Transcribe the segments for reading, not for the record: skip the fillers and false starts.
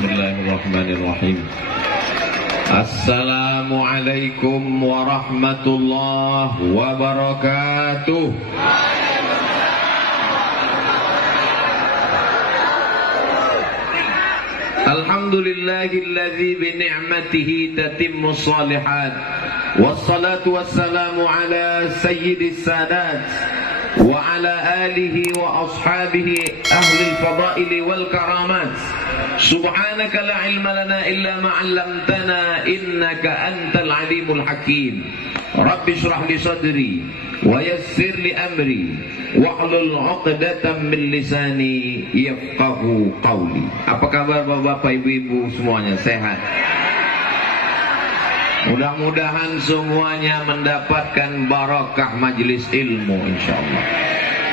Bismillahirrahmanirrahim. Assalamualaikum warahmatullahi wabarakatuh. Alhamdulillahilladzi bi ni'matihi tatimmu shalihat. Wassalatu wassalamu ala sayyidis sadat wa ala alihi wa ashabihi ahli al-fadaili wal karamat. Subhanaka la ilma lana illa ma 'allamtana innaka antal alimul hakim. Rabbi shrah li sadri wa yassir li amri wahlul 'uqdatam min lisani yafqahu qawli. Apa kabar Bapak Ibu semuanya, sehat? Mudah-mudahan semuanya mendapatkan barakah majelis ilmu insyaallah.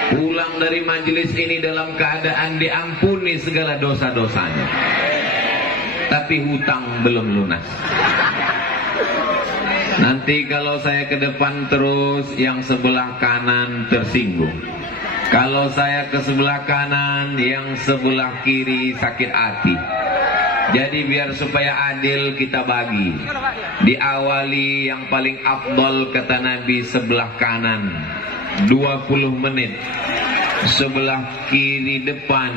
Pulang dari majelis ini dalam keadaan diampuni segala dosa-dosanya. Tapi hutang belum lunas. Nanti kalau saya ke depan terus, yang sebelah kanan tersinggung. Kalau saya ke sebelah kanan, yang sebelah kiri sakit hati. Jadi biar supaya adil kita bagi. Diawali yang paling afdol kata Nabi sebelah kanan 20 menit. Sebelah kiri depan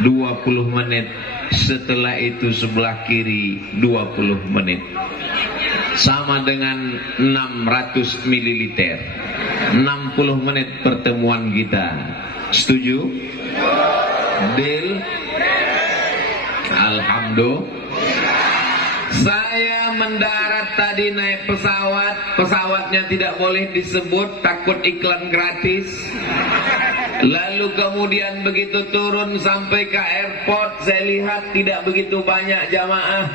20 menit. Setelah itu sebelah kiri 20 menit. Sama dengan 600 mililiter. 60 menit pertemuan kita. Setuju? Deal? Alhamdulillah. Saya mendarat tadi naik pesawat. Pesawatnya tidak boleh disebut, takut iklan gratis. Lalu kemudian begitu turun sampai ke airport, saya lihat tidak begitu banyak jamaah.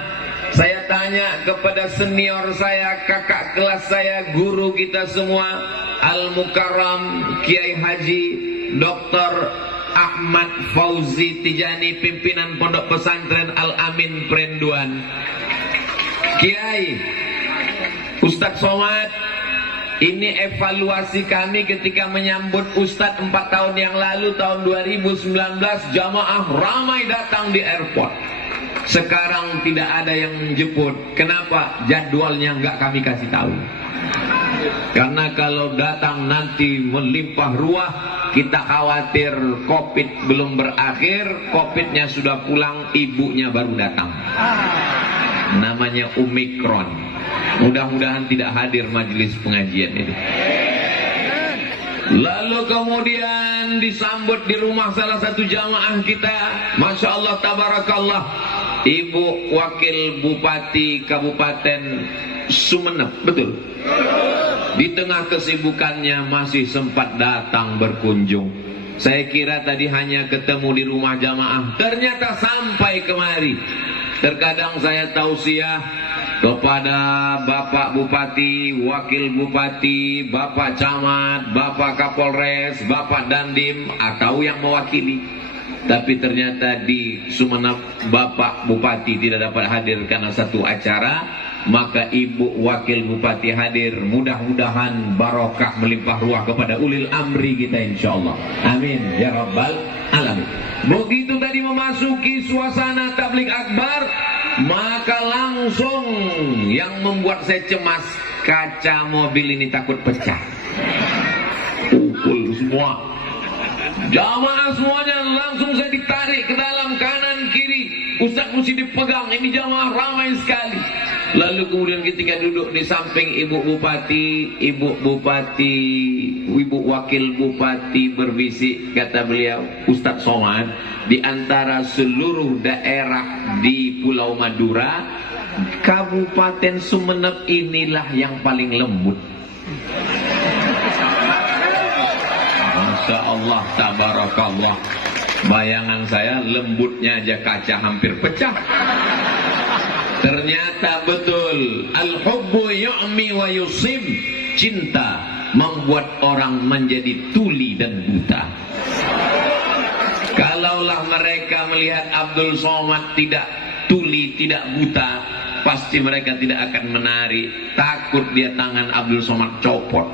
Saya tanya kepada senior saya, kakak kelas saya, guru kita semua, Al-Mukarram Kiai Haji Dr. Ahmad Fauzi Tijani, pimpinan Pondok Pesantren Al-Amin Prenduan. Kiai, Ustadz Somad, ini evaluasi kami ketika menyambut Ustadz 4 tahun yang lalu, tahun 2019, jamaah ramai datang di airport. Sekarang tidak ada yang menjemput. Kenapa? Jadwalnya nggak kami kasih tahu. Karena kalau datang nanti melimpah ruah, kita khawatir Covid belum berakhir, Covidnya sudah pulang, ibunya baru datang. Namanya Omikron. Mudah-mudahan tidak hadir majelis pengajian ini. Lalu kemudian disambut di rumah salah satu jamaah kita, Masya Allah, Tabarakallah, Ibu Wakil Bupati Kabupaten Sumeneb, betul? Di tengah kesibukannya masih sempat datang berkunjung. Saya kira tadi hanya ketemu di rumah jamaah, ternyata sampai kemari. Terkadang saya tausiah kepada Bapak Bupati, Wakil Bupati, Bapak Camat, Bapak Kapolres, Bapak Dandim, atau yang mewakili. Tapi ternyata di Sumeneb Bapak Bupati tidak dapat hadir karena satu acara. Maka Ibu Wakil Bupati hadir. Mudah-mudahan barokah melimpah ruah kepada ulil amri kita insyaallah. Amin ya rabbal alamin. Begitu tadi memasuki suasana tabligh akbar, maka langsung yang membuat saya cemas, kaca mobil ini takut pecah. Pukul semua. Jamaah semuanya langsung saya ditarik ke dalam, kanan kiri. Ustaz mesti dipegang, ini jamaah ramai sekali. Lalu kemudian ketika duduk di samping Ibu Bupati, Ibu Wakil Bupati berbisik, kata beliau, Ustadz Somad, di antara seluruh daerah di Pulau Madura, Kabupaten Sumeneb inilah yang paling lembut. Masya Allah, tabarakallah. Bayangan saya lembutnya aja kaca hampir pecah. Ternyata betul, al-hubbu yu'mi wa yusib. Cinta membuat orang menjadi tuli dan buta. Kalaulah mereka melihat Abdul Somad tidak tuli, tidak buta, pasti mereka tidak akan menari. Takut dia tangan Abdul Somad copot.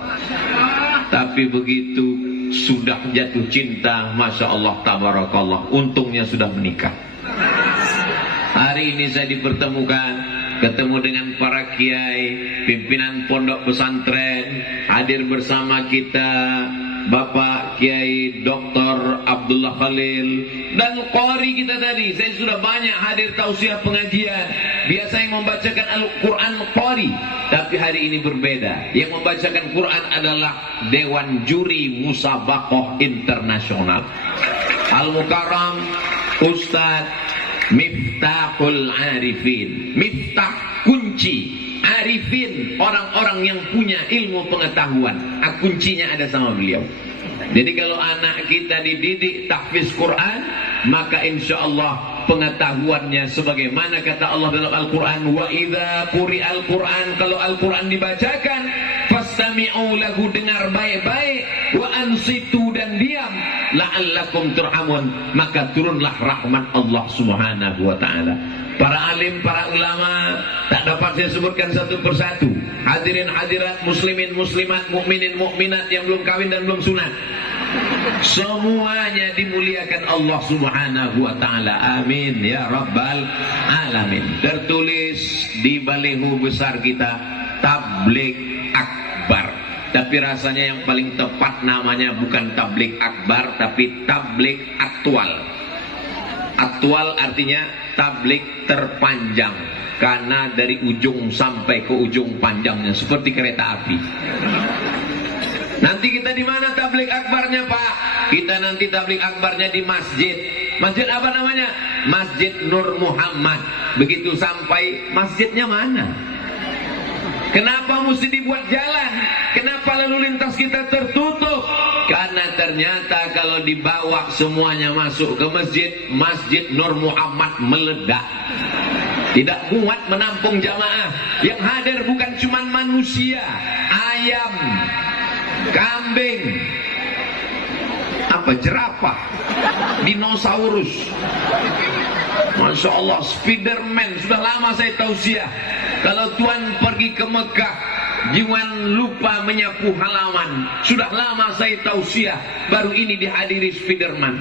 Tapi begitu sudah jatuh cinta, Masya Allah, tabarakallah, untungnya sudah menikah. Hari ini saya dipertemukan, ketemu dengan para kiai, pimpinan pondok pesantren, hadir bersama kita Bapak Kiai Dr. Abdullah Khalil dan qari kita tadi. Saya sudah banyak hadir tausiah pengajian. Biasa yang membacakan Al-Quran qari, tapi hari ini berbeda. Yang membacakan Quran adalah Dewan Juri Musabaqah Internasional. Al-Mukarram Ustadz Miftahul Arifin. Miftah, kunci. Arifin, orang-orang yang punya ilmu pengetahuan. Kuncinya ada sama beliau. Jadi kalau anak kita dididik tahfiz Quran, maka insya Allah pengetahuannya sebagaimana kata Allah dalam Al-Quran, wa idza quri'al Quran, kalau Al-Quran dibacakan, fastami'u lahu, dengar baik-baik, wa ansitu, dan diam, la'allakum turhamun, maka turunlah rahmat Allah Subhanahu wa ta'ala. Para alim, para ulama, tak dapat saya sebutkan satu persatu. Hadirin hadirat, muslimin muslimat, mukminin mukminat yang belum kawin dan belum sunat, semuanya dimuliakan Allah Subhanahu wa ta'ala. Amin ya rabbal alamin. Tertulis di baliho besar kita, Tabligh Akbar. Tapi rasanya yang paling tepat namanya bukan Tabligh Akbar, tapi Tabligh Aktual. Aktual artinya tabligh terpanjang, karena dari ujung sampai ke ujung panjangnya seperti kereta api. Nanti kita di mana tabligh akbarnya, Pak? Kita nanti tabligh akbarnya di masjid. Masjid apa namanya? Masjid Nur Muhammad. Begitu sampai, masjidnya mana? Kenapa mesti dibuat jalan? Kenapa lalu lintas kita tertutup? Karena ternyata kalau dibawa semuanya masuk ke masjid, Masjid Nur Muhammad meledak. Tidak kuat menampung jamaah. Yang hadir bukan cuma manusia, ayam, kambing, jerapah, dinosaurus. Masya Allah, Spiderman. Sudah lama saya tausiah, kalau Tuhan pergi ke Mekah, jangan lupa menyapu halaman. Sudah lama saya tausiah, baru ini dihadiri Spiderman.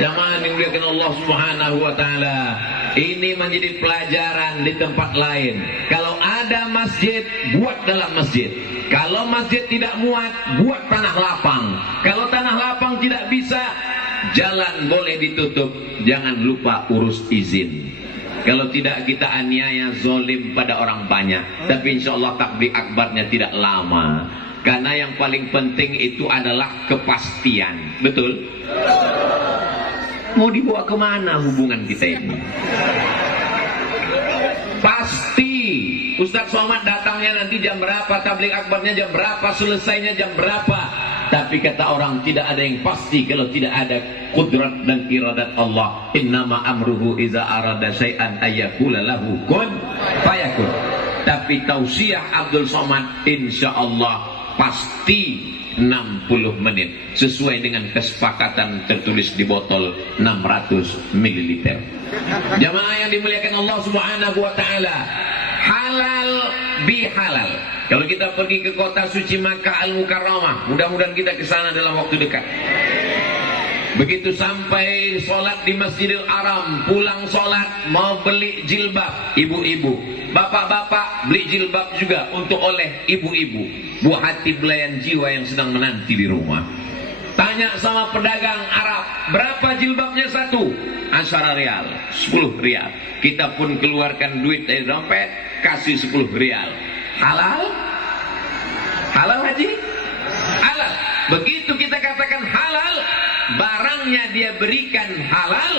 Jamaah yang dimuliakan Allah Subhanahu wa ta'ala, ini menjadi pelajaran di tempat lain. Kalau ada masjid, buat dalam masjid. Kalau masjid tidak muat, buat tanah lapang. Kalau tanah lapang tidak bisa, jalan boleh ditutup. Jangan lupa urus izin. Kalau tidak, kita aniaya, zolim pada orang banyak. Tapi insya Allah takbir akbarnya tidak lama. Karena yang paling penting itu adalah kepastian. Betul? Mau dibawa kemana hubungan kita ini? Pasti. Ustaz Somad datangnya nanti jam berapa, tabligh akbarnya jam berapa, selesainya jam berapa. Tapi kata orang, tidak ada yang pasti kalau tidak ada kudrat dan iradat Allah. Innama amruhu iza arada syai'an ayyakula lahu kun fayakun. Tapi tausiah Abdul Somad insya Allah pasti 60 menit sesuai dengan kesepakatan tertulis di botol 600 ml. Jamaah yang dimuliakan Allah Subhanahu wa ta'ala, halal bihalal. Kalau kita pergi ke kota suci Makkah Al-Mukarramah, mudah-mudahan kita ke sana dalam waktu dekat. Begitu sampai sholat di Masjidil Haram, pulang sholat mau beli jilbab, ibu-ibu, bapak-bapak beli jilbab juga untuk oleh ibu-ibu, buah hati belayan jiwa yang sedang menanti di rumah. Tanya sama pedagang Arab, berapa jilbabnya satu? 10 rial, 10 rial. Kita pun keluarkan duit dari dompet, kasih 10 rial. Halal? Halal haji? Halal. Begitu kita katakan halal, barangnya dia berikan halal,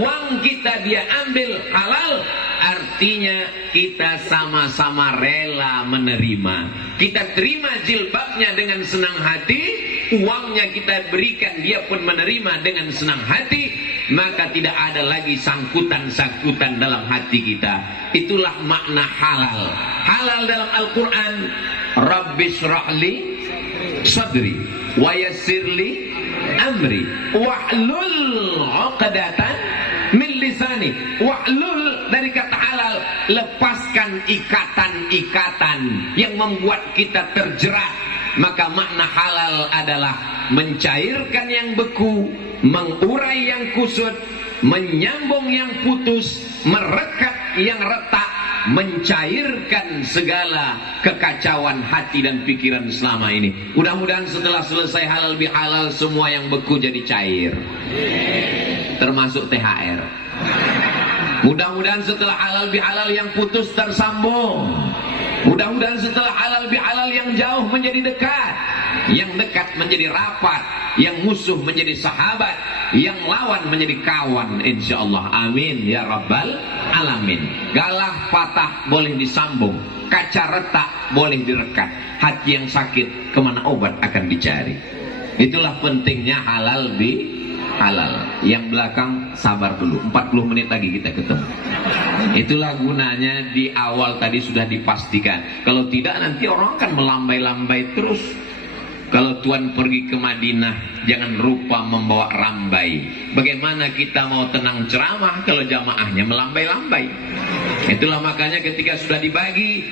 uang kita dia ambil halal, artinya kita sama-sama rela menerima. Kita terima jilbabnya dengan senang hati, uangnya kita berikan, dia pun menerima dengan senang hati, maka tidak ada lagi sangkutan-sangkutan dalam hati kita. Itulah makna halal. Halal dalam Al-Quran, Rabbishrahli sadri wa yassirli amri wahlul 'uqdatan min lisani. Wahlul dari kata halal, lepaskan ikatan-ikatan yang membuat kita terjerat. Maka makna halal adalah mencairkan yang beku, mengurai yang kusut, menyambung yang putus, merekat yang retak, mencairkan segala kekacauan hati dan pikiran selama ini. Mudah-mudahan setelah selesai halal bihalal semua yang beku jadi cair, termasuk THR. Mudah-mudahan setelah halal bihalal yang putus tersambung. Mudah-mudahan setelah halal bihalal yang jauh menjadi dekat, yang dekat menjadi rapat, yang musuh menjadi sahabat, yang lawan menjadi kawan, insyaallah. Amin ya rabbal alamin. Galah patah boleh disambung, kaca retak boleh direkat, hati yang sakit kemana obat akan dicari. Itulah pentingnya halal bi halal. Yang belakang sabar dulu, 40 menit lagi kita ketemu. Itulah gunanya di awal tadi sudah dipastikan. Kalau tidak nanti orang akan melambai-lambai terus. Kalau Tuhan pergi ke Madinah, jangan lupa membawa rambai. Bagaimana kita mau tenang ceramah kalau jamaahnya melambai-lambai? Itulah makanya ketika sudah dibagi,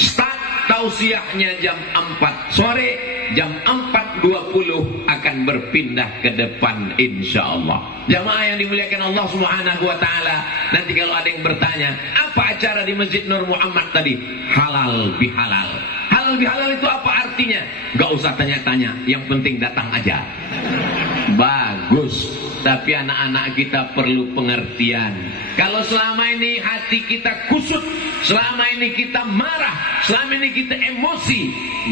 start tausiahnya jam 4 sore, jam 4.20 akan berpindah ke depan insyaallah. Jamaah yang dimuliakan Allah Subhanahu wa taala, nanti kalau ada yang bertanya, apa acara di Masjid Nur Muhammad tadi? Halal bihalal. Halal bihalal itu apa artinya? Gak usah tanya-tanya, yang penting datang aja. Bagus. Tapi anak-anak kita perlu pengertian. Kalau selama ini hati kita kusut, selama ini kita marah, selama ini kita emosi,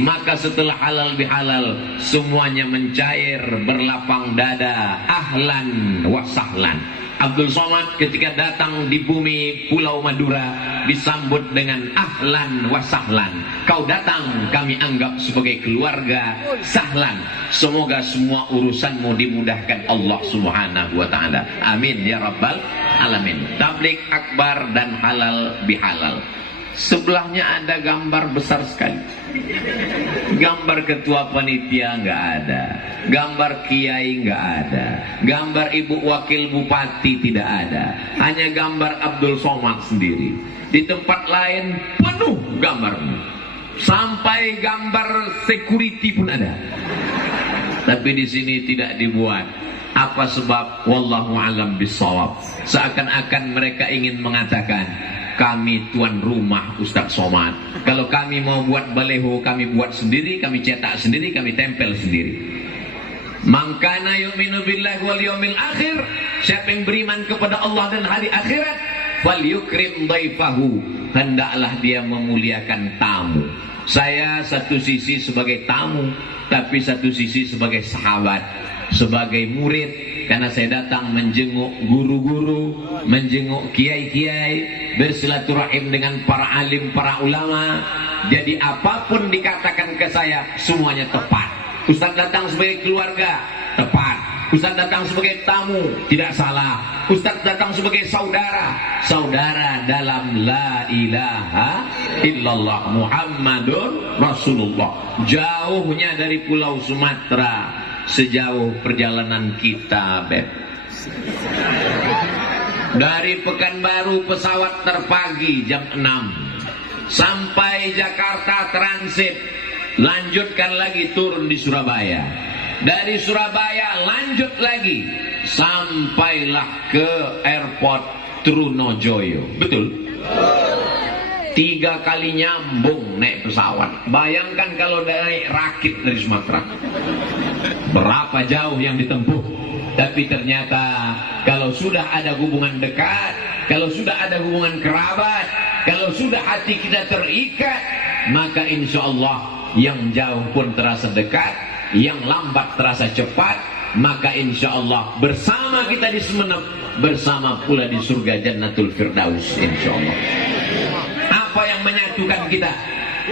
maka setelah halal bihalal semuanya mencair, berlapang dada. Ahlan wa sahlan. Abdul Somad ketika datang di bumi Pulau Madura disambut dengan ahlan wa sahlan. Kau datang, kami anggap sebagai keluarga. Sahlan, semoga semua urusanmu dimudahkan Allah Subhanahu wa taala. Amin ya rabbal alamin. Tabligh akbar dan halal bihalal. Sebelahnya ada gambar besar sekali. Gambar ketua panitia nggak ada, gambar kiai nggak ada, gambar ibu wakil bupati tidak ada, hanya gambar Abdul Somad sendiri. Di tempat lain penuh gambarnya, sampai gambar security pun ada. Tapi di sini tidak dibuat. Apa sebab? Wallahu alam bissawab. Seakan-akan mereka ingin mengatakan, kami tuan rumah Ustaz Somad. Kalau kami mau buat baleho, kami buat sendiri, kami cetak sendiri, kami tempel sendiri. Man kana yu'minu billahi wal yawmil akhir, siapa yang beriman kepada Allah dan hari akhirat, falyukrim dhaifahu, hendaklah dia memuliakan tamu. Saya satu sisi sebagai tamu, tapi satu sisi sebagai sahabat, sebagai murid. Karena saya datang menjenguk guru-guru, menjenguk kiai-kiai, bersilaturahim dengan para alim, para ulama. Jadi apapun dikatakan ke saya, semuanya tepat. Ustaz datang sebagai keluarga, tepat. Ustaz datang sebagai tamu, tidak salah. Ustaz datang sebagai saudara, saudara dalam la ilaha illallah Muhammadun Rasulullah. Jauhnya dari Pulau Sumatera sejauh perjalanan kita, Beb. Dari Pekanbaru pesawat terpagi jam 6 sampai Jakarta transit, lanjutkan lagi turun di Surabaya. Dari Surabaya lanjut lagi sampailah ke airport Trunojoyo. Betul? 3 kali nyambung naik pesawat. Bayangkan kalau naik rakit dari Sumatera, berapa jauh yang ditempuh. Tapi ternyata kalau sudah ada hubungan dekat, kalau sudah ada hubungan kerabat, kalau sudah hati kita terikat, maka insya Allah yang jauh pun terasa dekat, yang lambat terasa cepat. Maka insya Allah bersama kita di Sumenep, bersama pula di surga Jannatul Firdaus, insya Allah. Apa yang menyatukan kita?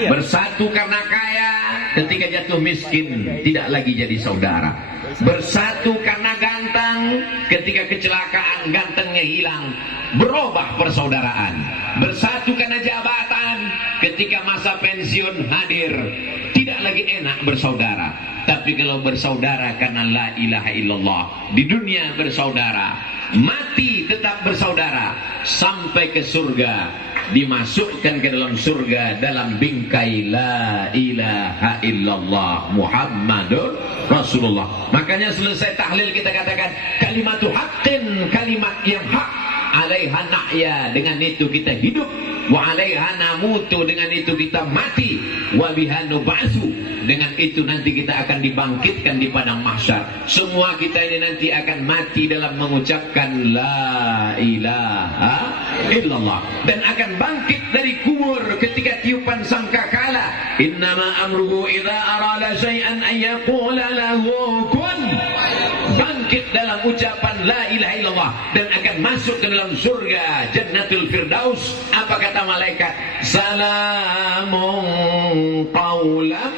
Bersatu karena kaya, ketika jatuh miskin tidak lagi jadi saudara. Bersatu karena ganteng, ketika kecelakaan gantengnya hilang, berubah persaudaraan. Bersatu karena jabatan, ketika masa pensiun hadir, tidak lagi enak bersaudara. Tapi kalau bersaudara karena la ilaha illallah, di dunia bersaudara, mati tetap bersaudara, sampai ke surga dimasukkan ke dalam surga dalam bingkai la ilaha illallah Muhammadur Rasulullah. Makanya selesai tahlil kita katakan kalimatu haqqin, kalimat yang hak, alaiha nahya, dengan itu kita hidup, wa alaiha namutu, dengan itu kita mati, wa biha nub'atsu, dengan itu nanti kita akan dibangkitkan di padang mahsyar. Semua kita ini nanti akan mati dalam mengucapkan la ilaha illallah, dan akan bangkit dari kubur ketika tiupan sangkakala. Innama amruhu idza arada syai'an an yaqula lahu kun. Bangkit dalam ucapan la ilaha illallah dan akan masuk ke dalam surga Jannatul Firdaus. Apa kata malaikat? Salamun qaulan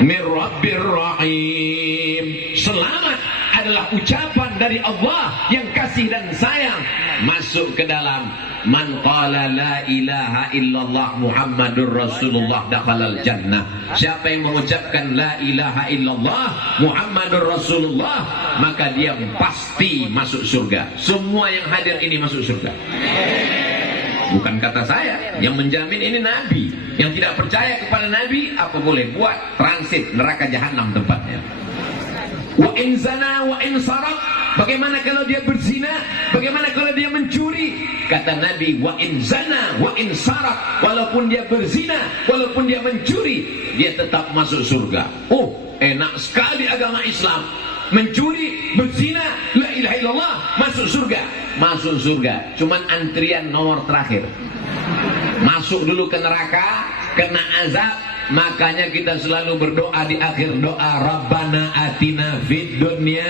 min Rabbir Rahim. Selamat adalah ucapan dari Allah yang kasih dan sayang. Masuk ke dalam man qala la ilaha illallah Muhammadur Rasulullah dakhalal jannah. Siapa yang mengucapkan la ilaha illallah Muhammadur Rasulullah, maka dia pasti masuk surga. Semua yang hadir ini masuk surga. Bukan kata saya, yang menjamin ini Nabi. Yang tidak percaya kepada Nabi, apa boleh buat? Transit neraka jahanam tempatnya. Wa in zana wa in saraq. Bagaimana kalau dia berzina? Bagaimana kalau dia mencuri? Kata Nabi, wa in zana wa in saraq. Walaupun dia berzina, walaupun dia mencuri, dia tetap masuk surga. Oh, enak sekali agama Islam. Mencuri, berzina, la ilaha illallah, masuk surga. Masuk surga. Cuman antrian nomor terakhir. Masuk dulu ke neraka, kena azab. Makanya kita selalu berdoa di akhir doa, Rabbana atina fid dunya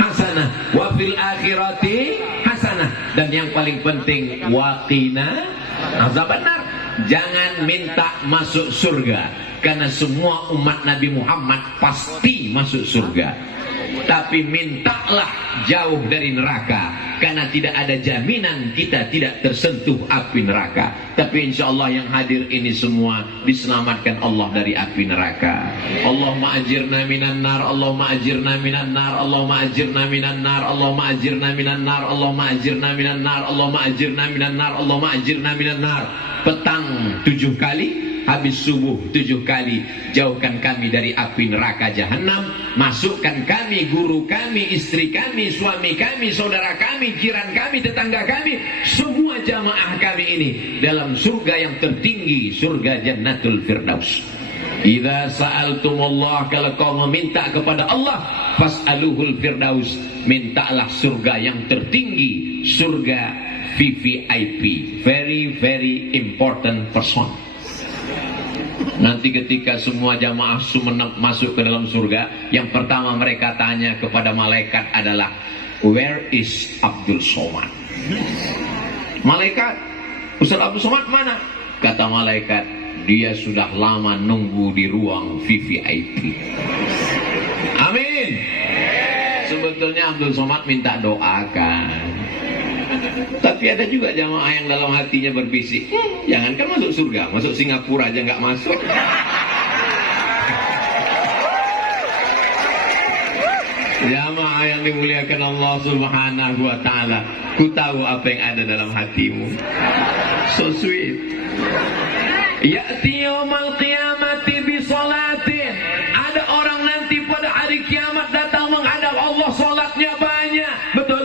hasanah wa fil akhirati hasanah, dan yang paling penting waqina azabannar. Jangan minta masuk surga, karena semua umat Nabi Muhammad pasti masuk surga. Tapi mintalah jauh dari neraka, karena tidak ada jaminan kita tidak tersentuh api neraka. Tapi insya Allah yang hadir ini semua diselamatkan Allah dari api neraka. Allahumma ajirna minan nar, Allahumma ajirna minan nar, Allahumma ajirna minan nar, Allahumma ajirna minan nar, Allahumma ajirna minan nar, Allahumma ajirna minan nar, Allahumma ajirna minan nar. Petang 7 kali, habis subuh 7 kali. Jauhkan kami dari api neraka jahanam. Masukkan kami, guru kami, istri kami, suami kami, saudara kami, jiran kami, tetangga kami, semua jamaah kami ini dalam surga yang tertinggi, surga Jannatul Firdaus. Idza sa'altumullah, kalau kau meminta kepada Allah, fas'aluhul firdaus, mintalah surga yang tertinggi, surga VVIP, very very important person. Nanti ketika semua jamaah Sumeneb masuk ke dalam surga, yang pertama mereka tanya kepada malaikat adalah, where is Abdul Somad? Malaikat, Ustaz Abdul Somad mana? Kata malaikat, dia sudah lama nunggu di ruang VVIP. Amin. Sebetulnya Abdul Somad minta doakan, tapi ada juga jamaah yang dalam hatinya berbisik, jangankan masuk surga, masuk Singapura aja nggak masuk. Jamaah yang dimuliakan Allah Subhanahu wa ta'ala, ku tahu apa yang ada dalam hatimu. So sweet. Ya'ti yaumal qiyamati bi salatin. Ada orang nanti pada hari kiamat datang menghadap Allah, salatnya banyak. Betul?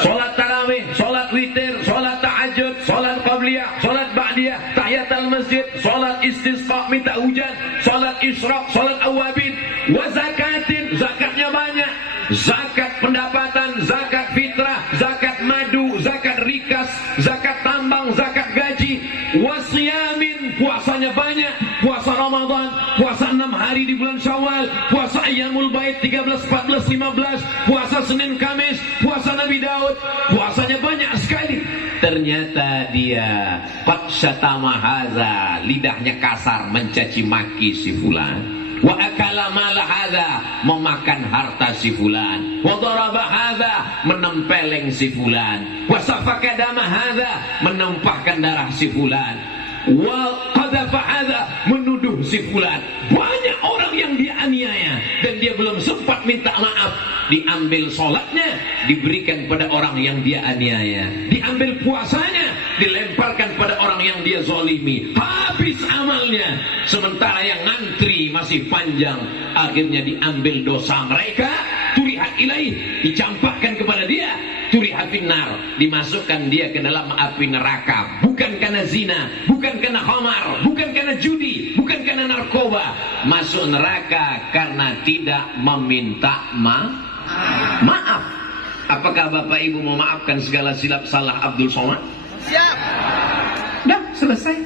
Salat tarawih, salat witir, salat tahajud, salat qabliyah, salat ba'diyah, tahiyatul masjid, salat istisqa minta hujan, salat isyraq, salat awabin, wa zakatin, zakatnya banyak. Zakat pendapatan, zakat fitrah, zakat madu, zakat rikas, zakat tambang, zakat gaji, wasiyamin, puasanya banyak, puasa Ramadan, puasa 6 hari di bulan Syawal, puasa Ayyamul Bait 13, 14, 15, puasa Senin Kamis, puasa Nabi Daud, puasanya banyak sekali. Ternyata dia qad syatama hadza, lidahnya kasar mencaci maki si fulan. Wa akala mala hadza, memakan harta si fulan. Wa daraba hadza, menempeleng si fulan. Wa safaka dama hadza, menumpahkan darah si fulan. Wa qadhafa hadza, menuduh si fulan. Banyak orang yang dianiaya dan dia belum sempat minta maaf. Diambil sholatnya, diberikan pada orang yang dia aniaya. Diambil puasanya, dilemparkan pada orang yang dia zalimi, habis amalnya. Sementara yang ngantri masih panjang, akhirnya diambil dosa mereka, turihat ilaih, dicampakkan kepada dia, turihat finnar, dimasukkan dia ke dalam api neraka. Bukan karena zina, bukan karena khamar, bukan karena judi, bukan karena narkoba. Masuk neraka karena tidak meminta maaf. Apakah Bapak Ibu mau maafkan segala silap salah Abdul Somad? Siap. Dah selesai.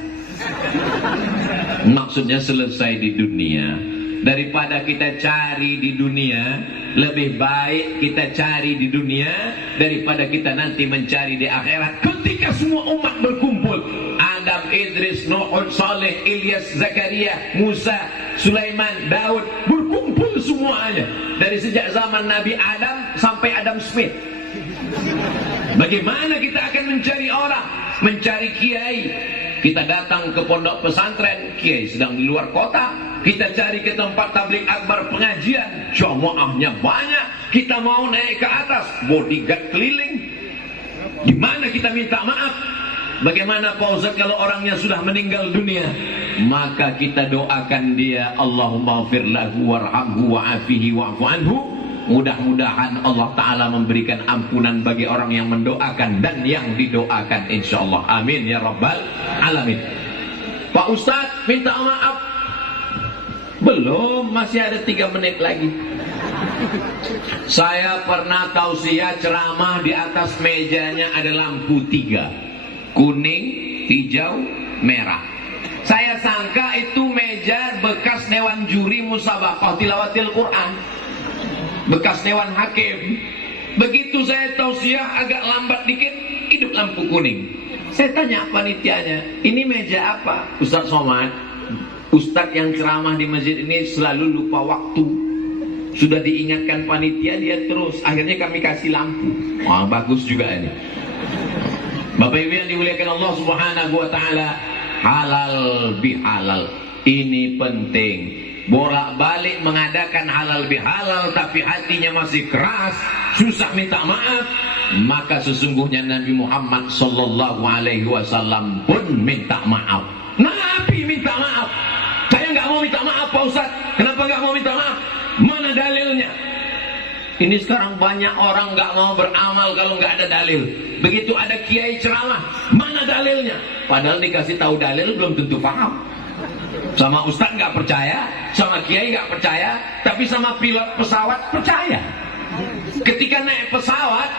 Maksudnya selesai di dunia. Daripada kita cari di dunia, lebih baik kita cari di dunia daripada kita nanti mencari di akhirat. Ketika semua umat berkumpul, Adam, Idris, Nuh, Saleh, Ilyas, Zakaria, Musa, Sulaiman, Daud, berkumpul semuanya. Dari sejak zaman Nabi Adam sampai Adam Smith. Bagaimana kita akan mencari orang? Mencari kiai. Kita datang ke pondok pesantren, kiai sedang di luar kota. Kita cari ke tempat tabligh akbar pengajian, jamaahnya banyak. Kita mau naik ke atas, bodyguard keliling. Gimana kita minta maaf? Bagaimana Pak Ustaz kalau orangnya sudah meninggal dunia? Maka kita doakan dia, Allahumma ighfir lahu warhamhu wa'afihi wa'fu anhu. Mudah-mudahan Allah Ta'ala memberikan ampunan bagi orang yang mendoakan dan yang didoakan, insyaallah. Amin ya rabbal alamin. Pak Ustaz minta maaf. Belum, masih ada 3 menit lagi. Saya pernah tausiah ceramah, di atas mejanya ada lampu 3, kuning, hijau, merah. Saya sangka itu meja bekas dewan juri musabaqah tilawatil Quran, bekas dewan hakim. Begitu saya tausiah agak lambat dikit, hidup lampu kuning. Saya tanya panitianya, ini meja apa? Ustaz Somad, Ustadz yang ceramah di masjid ini selalu lupa waktu. Sudah diingatkan panitia, dia terus. Akhirnya kami kasih lampu. Wah, bagus juga ini. Bapak Ibu yang dimuliakan Allah Subhanahu wa taala, halal bihalal. Ini penting. Bolak-balik mengadakan halal bihalal tapi hatinya masih keras, susah minta maaf, maka sesungguhnya Nabi Muhammad sallallahu alaihi wasallam pun minta maaf. Nabi minta maaf. Saya nggak mau minta maaf Pak Ustaz. Kenapa nggak mau minta maaf? Mana dalilnya? Ini sekarang banyak orang nggak mau beramal kalau nggak ada dalil. Begitu ada kiai ceramah, mana dalilnya? Padahal dikasih tahu dalil belum tentu paham. Sama Ustaz nggak percaya, sama kiai nggak percaya, tapi sama pilot pesawat percaya. Ketika naik pesawat,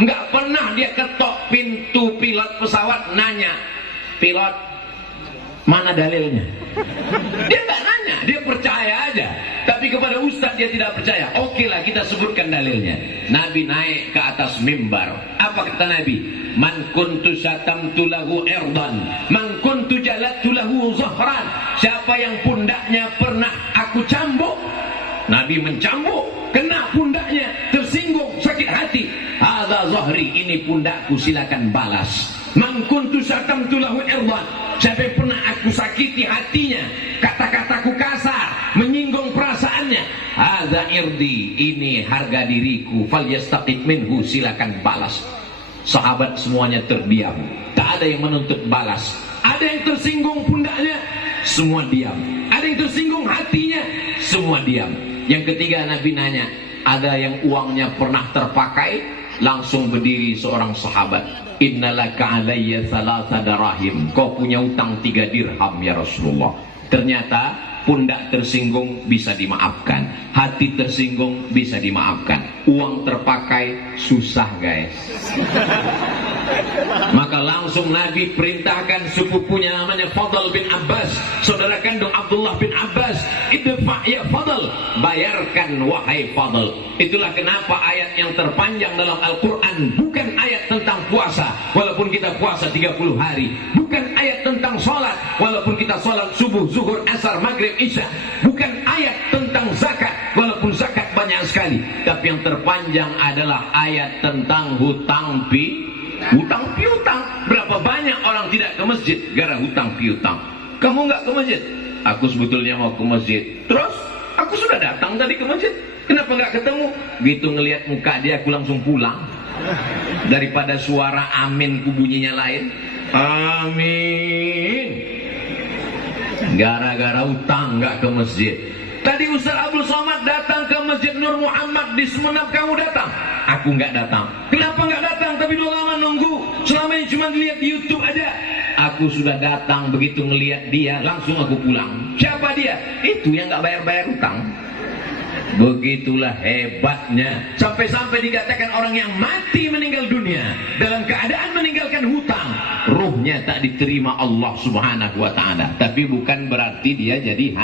nggak pernah dia ketok pintu pilot pesawat nanya, pilot, mana dalilnya? Dia nggak nanya, dia percaya aja. Tapi kepada Ustaz dia tidak percaya. Oke lah, kita sebutkan dalilnya. Nabi naik ke atas mimbar. Apa kata Nabi? Man kuntu syatamtu lahu irdan, man kuntu jalattu lahu zahran. Siapa yang pundaknya pernah aku cambuk, Nabi mencambuk, kena pundaknya, tersinggung, sakit hati. Hadza zahri, ini pundakku, silakan balas. Man kuntu syatamtu lahu irdan, siapa yang pernah aku sakiti hatinya, kata-kataku kasar, menyinggung perasaannya, hadza irdi, ini harga diriku, falyastaqim minhu, silakan balas. Sahabat semuanya terdiam, tak ada yang menuntut balas. Ada yang tersinggung pundaknya, semua diam. Ada yang tersinggung hatinya, semua diam. Yang ketiga Nabi nanya, ada yang uangnya pernah terpakai? Langsung berdiri seorang sahabat, innalaka alayya thalatha darahim, kau punya utang 3 dirham ya Rasulullah. Ternyata pundak tersinggung bisa dimaafkan, hati tersinggung bisa dimaafkan, uang terpakai susah guys. Maka langsung Nabi perintahkan sepupunya namanya Fadl bin Abbas, saudara kandung Abdullah bin Abbas, idfa' ya Fadl, bayarkan wahai Fadl. Itulah kenapa ayat yang terpanjang dalam Al-Quran bukan ayat tentang puasa, walaupun kita puasa 30 hari, bukan ayat tentang sholat, walaupun kita sholat subuh, zuhur, asar, maghrib, isya, bukan ayat tentang zakat, walaupun zakat banyak sekali, tapi yang terpanjang adalah ayat tentang hutang piutang. Berapa banyak orang tidak ke masjid gara hutang piutang. Kamu nggak ke masjid? Aku sebetulnya mau ke masjid. Terus aku sudah datang tadi ke masjid, kenapa nggak ketemu? Gitu ngelihat muka dia aku langsung pulang. Daripada suara amin ku bunyinya lain. Amin. Gara-gara utang nggak ke masjid. Tadi Ustaz Abdul Somad datang ke Masjid Nur Muhammad di Sumenep, kamu datang? Aku nggak datang. Kenapa nggak datang? Tapi udah lama nunggu. Selama ini cuma lihat di YouTube aja. Aku sudah datang, begitu ngelihat dia langsung aku pulang. Siapa dia? Itu yang nggak bayar-bayar utang. Begitulah hebatnya. Sampai-sampai dikatakan orang yang mati meninggal dunia dalam keadaan meninggalkan hutang, ruhnya tak diterima Allah Subhanahu wa ta'ala. Tapi bukan berarti dia jadi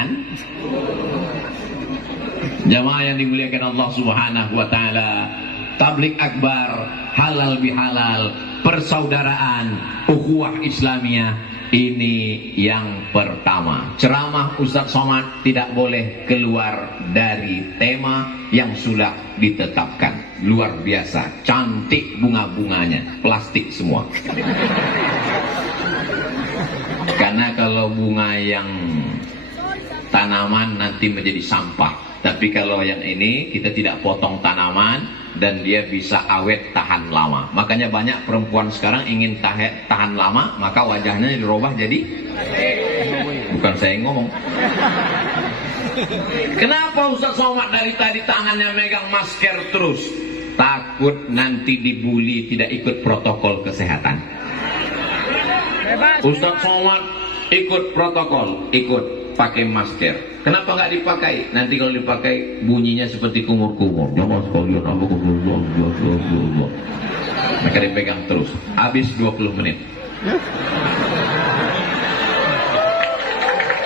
Jamaah yang dimuliakan Allah Subhanahu wa ta'ala, tablik akbar, halal bihalal, persaudaraan, ukhuwah Islamiyah, ini yang pertama. Ceramah Ustaz Somad tidak boleh keluar dari tema yang sudah ditetapkan. Luar biasa, cantik bunga-bunganya, plastik semua. Karena kalau bunga yang tanaman nanti menjadi sampah. Tapi kalau yang ini kita tidak potong tanaman dan dia bisa awet tahan lama. Makanya banyak perempuan sekarang ingin tahan lama, maka wajahnya dirubah jadi, bukan saya yang ngomong. Kenapa Ustaz Somad dari tadi tangannya megang masker terus? Takut nanti dibully tidak ikut protokol kesehatan. Ustaz Somad ikut protokol, ikut pakai masker. Kenapa nggak dipakai? Nanti kalau dipakai bunyinya seperti kumur-kumur. Jamaah sekalian, apa kumur-kumur? Maka dipegang terus. Habis 20 menit.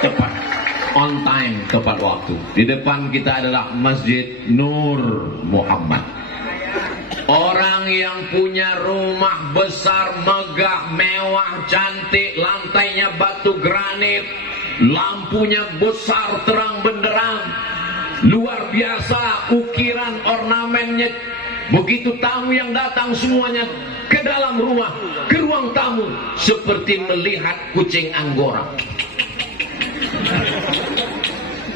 Cepat, on time, tepat waktu. Di depan kita adalah Masjid Nur Muhammad. Orang yang punya rumah besar, megah, mewah, cantik, lantainya batu granit, lampunya besar terang benderang, luar biasa, ukiran ornamennya. Begitu tamu yang datang semuanya ke dalam rumah, ke ruang tamu, seperti melihat kucing Anggora.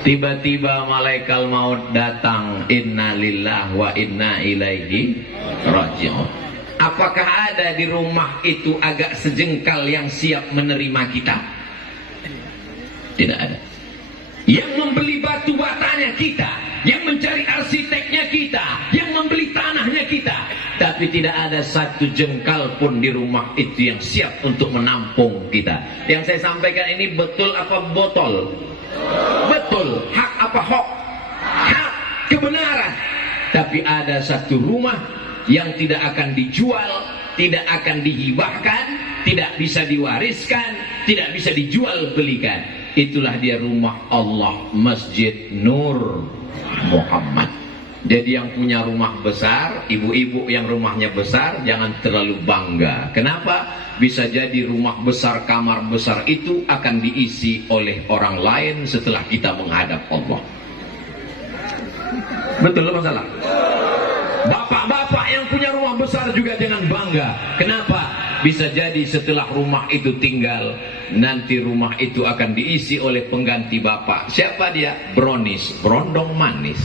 Tiba-tiba malaikat maut datang, inna lillahi wa inna ilaihi raji'un. Apakah ada di rumah itu agak sejengkal yang siap menerima kita? Tidak ada. Yang membeli batu batanya kita, yang mencari arsiteknya kita, yang membeli tanahnya kita, tapi tidak ada satu jengkal pun di rumah itu yang siap untuk menampung kita. Yang saya sampaikan ini betul apa botol? Betul. Hak apa hoax? Hak, kebenaran. Tapi ada satu rumah yang tidak akan dijual, tidak akan dihibahkan, tidak bisa diwariskan, tidak bisa dijual belikan. Itulah dia rumah Allah, Masjid Nur Muhammad. Jadi yang punya rumah besar, ibu-ibu yang rumahnya besar, jangan terlalu bangga. Kenapa? Bisa jadi rumah besar, kamar besar itu akan diisi oleh orang lain setelah kita menghadap Allah. Betul masalah? Bapak-bapak yang punya rumah besar juga jangan bangga. Kenapa? Bisa jadi setelah rumah itu tinggal, nanti rumah itu akan diisi oleh pengganti bapak. Siapa dia? Bronis, berondong manis.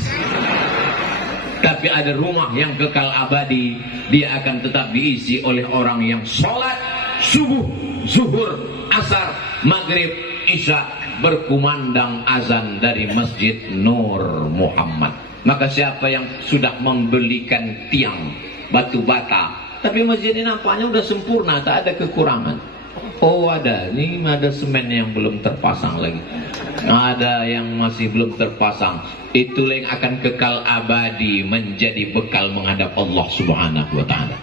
Tapi ada rumah yang kekal abadi, dia akan tetap diisi oleh orang yang sholat subuh, zuhur, asar, maghrib, isya, berkumandang azan dari Masjid Nur Muhammad. Maka siapa yang sudah membelikan tiang batu bata, tapi masjid ini nampaknya udah sempurna, tak ada kekurangan. Oh ada, ini ada semen yang belum terpasang lagi, ada yang masih belum terpasang. Itulah yang akan kekal abadi menjadi bekal menghadap Allah Subhanahu wa ta'ala.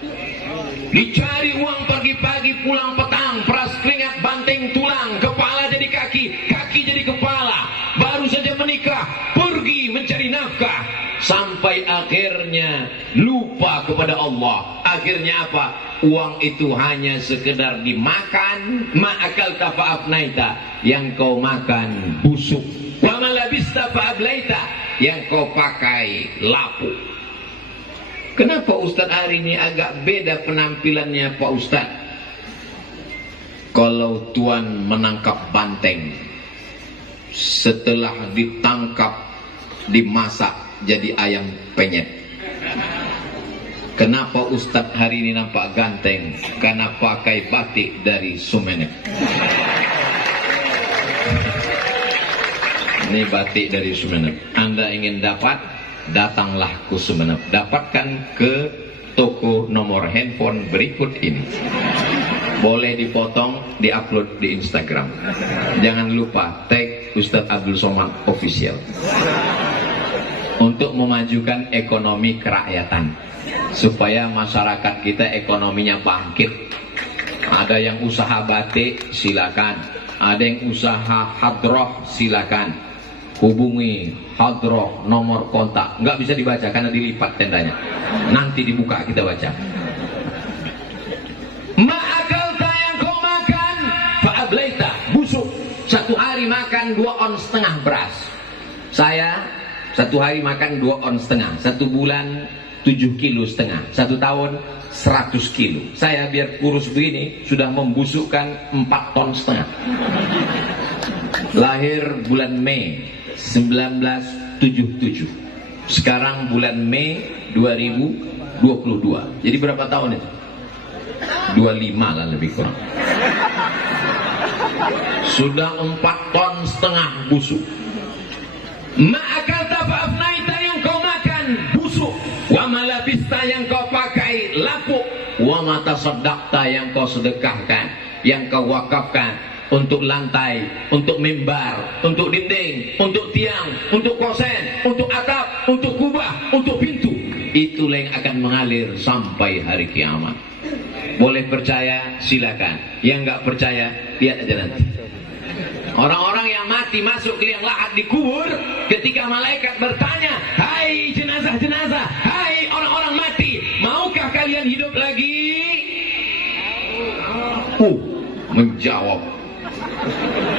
Dicari uang pagi-pagi, pulang petang, peras keringat, banting tulang, kepala jadi kaki, kaki jadi kepala, baru saja menikah, pergi mencari nafkah, sampai akhirnya lupa kepada Allah. Akhirnya apa? Uang itu hanya sekedar dimakan, ma'akal tafa'afnaita, yang kau makan busuk, wa malabista fa'ablaita, yang kau pakai lapuk. Kenapa Ustadz hari ini agak beda penampilannya Pak Ustadz? Kalau Tuan menangkap banteng, setelah ditangkap, dimasak jadi ayam penyet. Kenapa Ustadz hari ini nampak ganteng? Karena pakai batik dari Sumeneb. Ini batik dari Sumeneb. Anda ingin dapat? Datanglah ke Sumeneb. Dapatkan ke toko nomor handphone berikut ini. Boleh dipotong, diupload di Instagram. Jangan lupa tag Ustadz Abdul Somad Official. Untuk memajukan ekonomi kerakyatan, supaya masyarakat kita ekonominya bangkit. Ada yang usaha batik, silakan. Ada yang usaha hadroh, silakan. Hubungi hadroh, nomor kontak. Nggak bisa dibaca karena dilipat tendanya. Nanti dibuka kita baca. Ma'akalta yang kau makan, fa'ablaita, busuk. Satu hari makan 2,5 ons beras. Saya 1 hari makan 2,5 ons. 1 bulan 7,5 kilo. 1 tahun 100 kilo. Saya biar kurus begini sudah membusukkan 4,5 ton. Lahir bulan Mei 1977. Sekarang bulan Mei 2022. Jadi berapa tahun itu? 25 lah lebih kurang. Sudah 4,5 ton busuk. Ma'akalta fa'afnaita, yang kau makan busuk. Wa malabista, yang kau pakai lapuk. Wa matasaddaqta, yang kau sedekahkan, yang kau wakafkan untuk lantai, untuk mimbar, untuk dinding, untuk tiang, untuk kosen, untuk atap, untuk kubah, untuk pintu. Itulah yang akan mengalir sampai hari kiamat. Boleh percaya silakan, yang nggak percaya lihat aja nanti. Orang-orang yang mati masuk ke liang lahat dikubur, ketika malaikat bertanya, hai jenazah-jenazah, hai orang-orang mati, maukah kalian hidup lagi? Menjawab.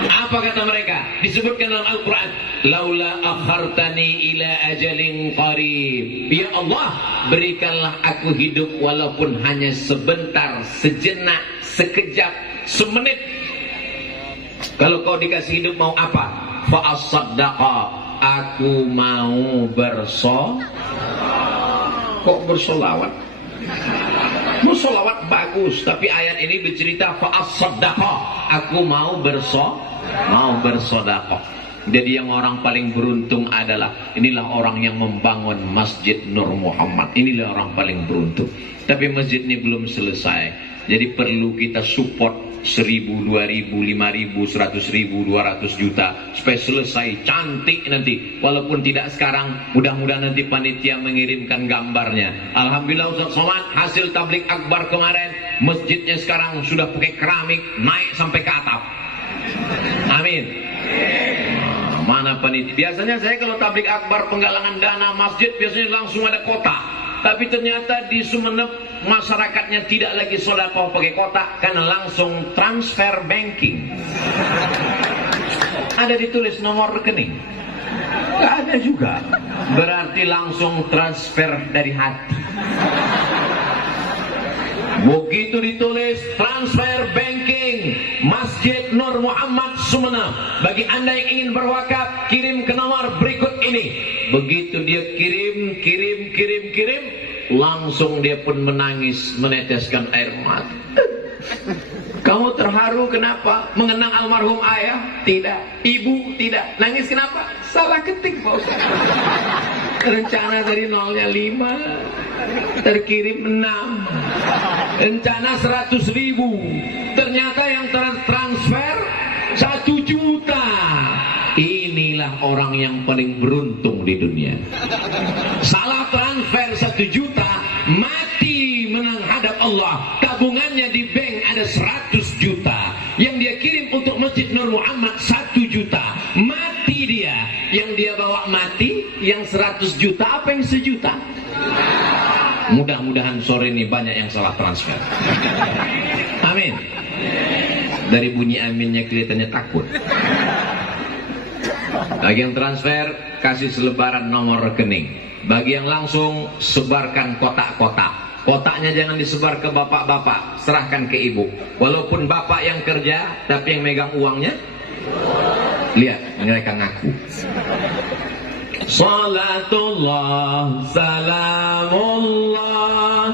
Apa kata mereka? Disebutkan dalam Al-Quran, laula akhartani ila ajalin qarib. Ya Allah, berikanlah aku hidup walaupun hanya sebentar, sejenak, sekejap, semenit. Kalau kau dikasih hidup mau apa? Fa'asaddaqa, aku mau kok bersolawat? Bersolawat bagus, tapi ayat ini bercerita fa'asaddaqa, aku mau bersodaqah. Jadi yang orang paling beruntung adalah, inilah orang yang membangun Masjid Nur Muhammad. Inilah orang paling beruntung. Tapi masjid ini belum selesai. Jadi perlu kita support 1.000, 2.000, 5.000, 100.000, 200 juta supaya selesai cantik nanti. Walaupun tidak sekarang, mudah-mudahan nanti panitia mengirimkan gambarnya. Alhamdulillah Ustaz Somad, hasil tablik akbar kemarin, masjidnya sekarang sudah pakai keramik, naik sampai ke atap. Amin. Mana panitia? Biasanya saya kalau tablik akbar penggalangan dana masjid biasanya langsung ada kotak. Tapi ternyata di Sumeneb masyarakatnya tidak lagi sedekah pakai kotak, karena langsung transfer banking. Ada ditulis nomor rekening, nggak ada juga. Berarti langsung transfer dari hati. Begitu ditulis transfer banking Masjid Nur Muhammad Sumeneb, bagi anda yang ingin berwakaf, kirim ke nomor berikut ini. Begitu dia kirim, langsung dia pun menangis, meneteskan air mata. Kamu terharu kenapa? Mengenang almarhum ayah? Tidak. Ibu? Tidak. Nangis kenapa? Salah ketik Pak Ustaz. Rencana dari nolnya 5, terkirim 6. Rencana 100.000, ternyata yang transfer 1 juta. Inilah orang yang paling beruntung di dunia. Salah transfer 1 juta, mati menghadap Allah. Tabungannya di bank ada 100 juta. Yang dia kirim untuk Masjid Nur Muhammad 1 juta. Mati dia. Yang dia bawa mati, yang 100 juta, apa yang 1 juta? Mudah-mudahan sore ini banyak yang salah transfer. Amin. Dari bunyi aminnya kelihatannya takut. Bagi yang transfer, kasih selebaran nomor rekening. Bagi yang langsung, sebarkan kotak-kotak. Kotaknya jangan disebar ke bapak-bapak, serahkan ke ibu. Walaupun bapak yang kerja, tapi yang megang uangnya, lihat, mereka ngaku. Salatullah, salamullah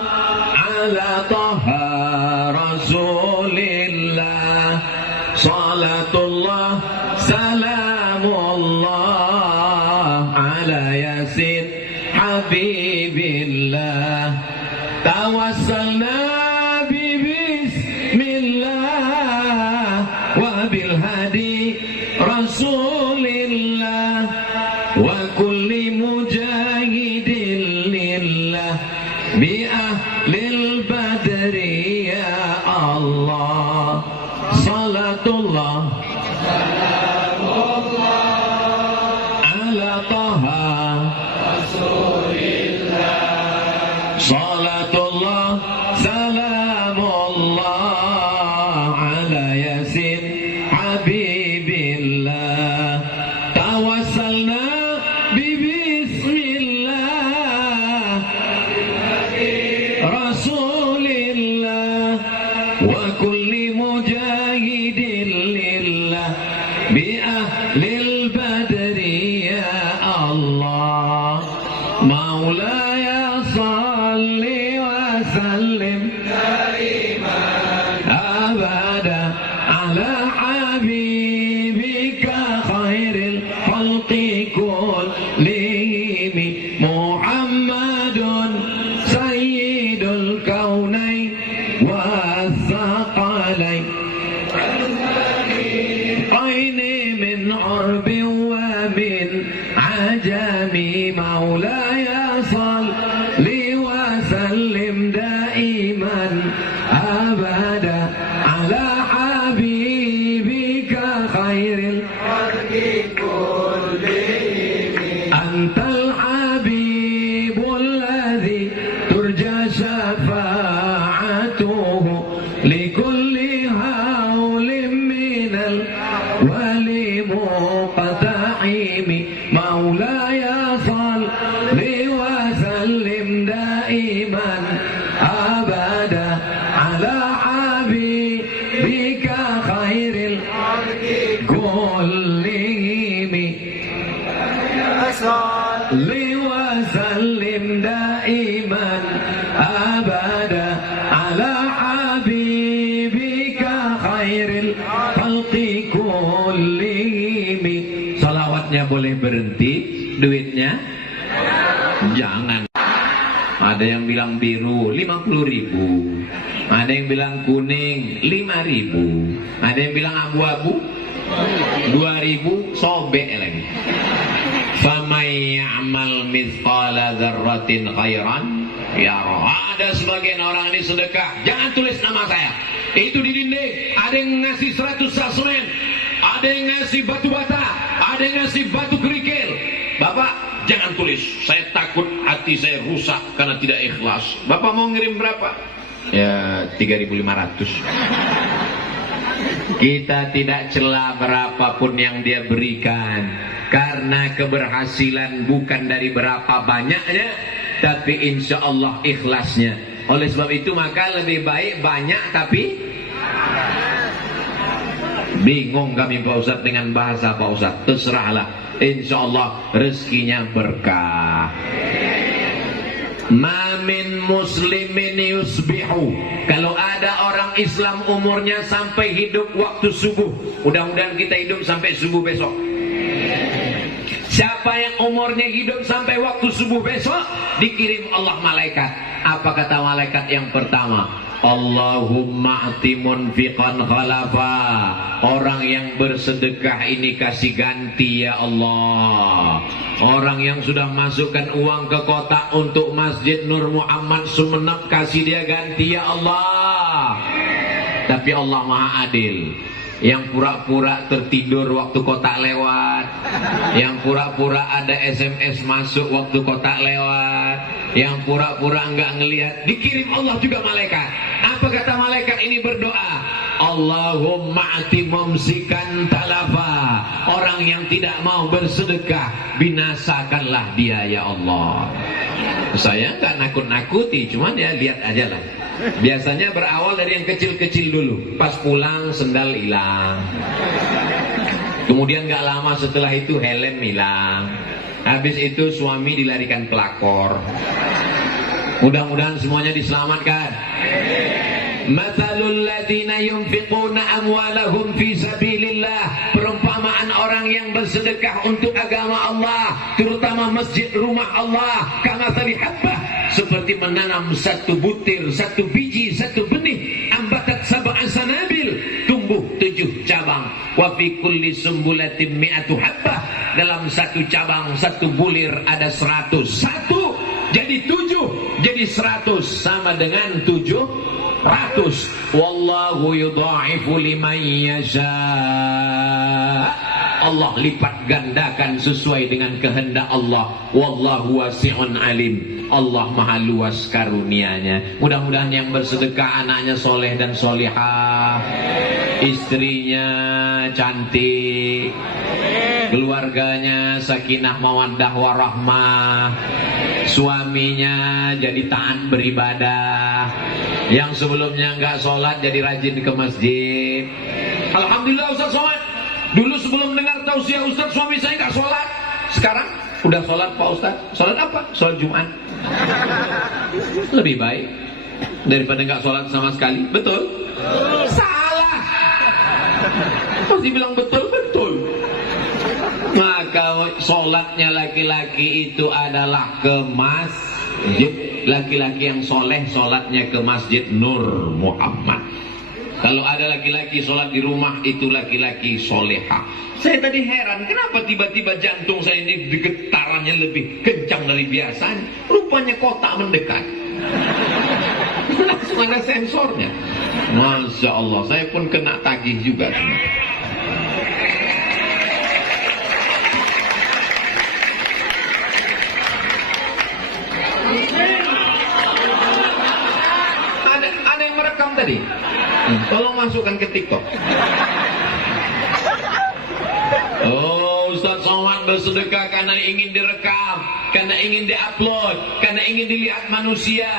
badri ya Allah. Salatullah ala taha Rasulillah. Salatullah salamullah ala yasin habibillah. Tawassalna bibismillah Rasulillah wa kulli mujahidin lillah bi ahlil badri ya Allah. Maulaya salli wa sallim daiman abada ala habibika khairil khalqi kullihim Muhammadun sayyidul kaunain والثقلين عيني من عرب ومن عجم مولاي صل وسلم دائما أبدا على حبيبك خير الخلق كلهم. أنت الحبيب الذي ترجى شفاعته لكل هول من الولي مقتحم مولاي صل وسلم دائما أبدا على حبيبك خير الخلق كلهم. صل وسلم دائما أبدا على حبيبك خير الخلق كلهم. Salawatnya boleh berhenti, duitnya jangan. Ada yang bilang biru 50.000, ada yang bilang kuning 5.000, ada yang bilang abu-abu 2.000, sobek lagi. Famay ya'mal mithqala dzarratin khairan yarah. Ada sebagian orang ini sedekah, jangan tulis nama saya. Itu di dinding, ada yang ngasih 100 sak semen, ada yang ngasih batu bata, ada yang ngasih batu kerikil. Bapak, jangan tulis. Saya takut hati saya rusak karena tidak ikhlas. Bapak mau ngirim berapa? Ya 3.500. Kita tidak cela berapapun yang dia berikan, karena keberhasilan bukan dari berapa banyaknya, tapi insya Allah ikhlasnya. Oleh sebab itu maka lebih baik banyak tapi bingung kami Pak Ustadz dengan bahasa Pak Ustadz. Terserahlah, insya Allah rezekinya berkah. Mamin muslimin yusbihu. Kalau ada orang Islam umurnya sampai hidup waktu subuh, mudah-mudahan kita hidup sampai subuh besok. Siapa yang umurnya hidup sampai waktu subuh besok, dikirim Allah malaikat. Apa kata malaikat yang pertama? Allahumma ati munfiqan khalafa. Orang yang bersedekah ini kasih ganti ya Allah. Orang yang sudah masukkan uang ke kotak untuk Masjid Nur Muhammad Sumenep, kasih dia ganti ya Allah. Tapi Allah Maha Adil. Yang pura-pura tertidur waktu kotak lewat, yang pura-pura ada SMS masuk waktu kotak lewat, yang pura-pura enggak ngelihat, dikirim Allah juga malaikat. Apa kata malaikat ini berdoa? Allahumma ati mumsikan talafa. Orang yang tidak mau bersedekah, binasakanlah dia ya Allah. Saya enggak nakut-nakuti, cuman ya lihat aja lah. Biasanya berawal dari yang kecil-kecil dulu. Pas pulang sendal hilang, kemudian gak lama setelah itu helm hilang, habis itu suami dilarikan pelakor. Mudah-mudahan semuanya diselamatkan. Mathalul ladzina yunfiquna amwalahum fi sabilillah. Perumpamaan orang yang bersedekah untuk agama Allah, terutama masjid rumah Allah, kamathali habbah, seperti menanam satu butir, satu biji, satu benih, ambatat sab'a sanabil, tumbuh 7 cabang. Wa fi kulli sumbulatin mi'atu habbah. Dalam satu cabang, satu bulir ada 100. 1 jadi 7, jadi jadi 100 sama dengan 700. Wallahu yudha'ifu liman yasha. Allah lipat gandakan sesuai dengan kehendak Allah. Wallahu wasi'un alim. Allah maha luas karunia-Nya. Mudah-mudahan yang bersedekah anaknya soleh dan solihah, istrinya cantik, keluarganya sakinah mawaddah warahmah, suaminya jadi taat beribadah, yang sebelumnya nggak sholat jadi rajin ke masjid. Alhamdulillah Ustaz Somad. Dulu sebelum dengar tausiah Ustaz, suami saya nggak sholat. Sekarang udah sholat Pak Ustaz. Sholat apa? Sholat Jumat. Lebih baik daripada nggak sholat sama sekali. Betul? Salah. Masih bilang betul. Maka sholatnya laki-laki itu adalah ke masjid. Laki-laki yang soleh sholatnya ke Masjid Nur Muhammad. Kalau ada laki-laki sholat di rumah, itu laki-laki soleha. Saya tadi heran, kenapa tiba-tiba jantung saya ini getarannya lebih kencang dari biasanya. Rupanya kotak mendekat. Langsung ada sensornya. Masya Allah, saya pun kena tagih juga. Ada yang merekam tadi? Tolong masukkan ke TikTok. Oh, Ustaz Somad bersedekah karena ingin direkam, karena ingin diupload, karena ingin dilihat manusia.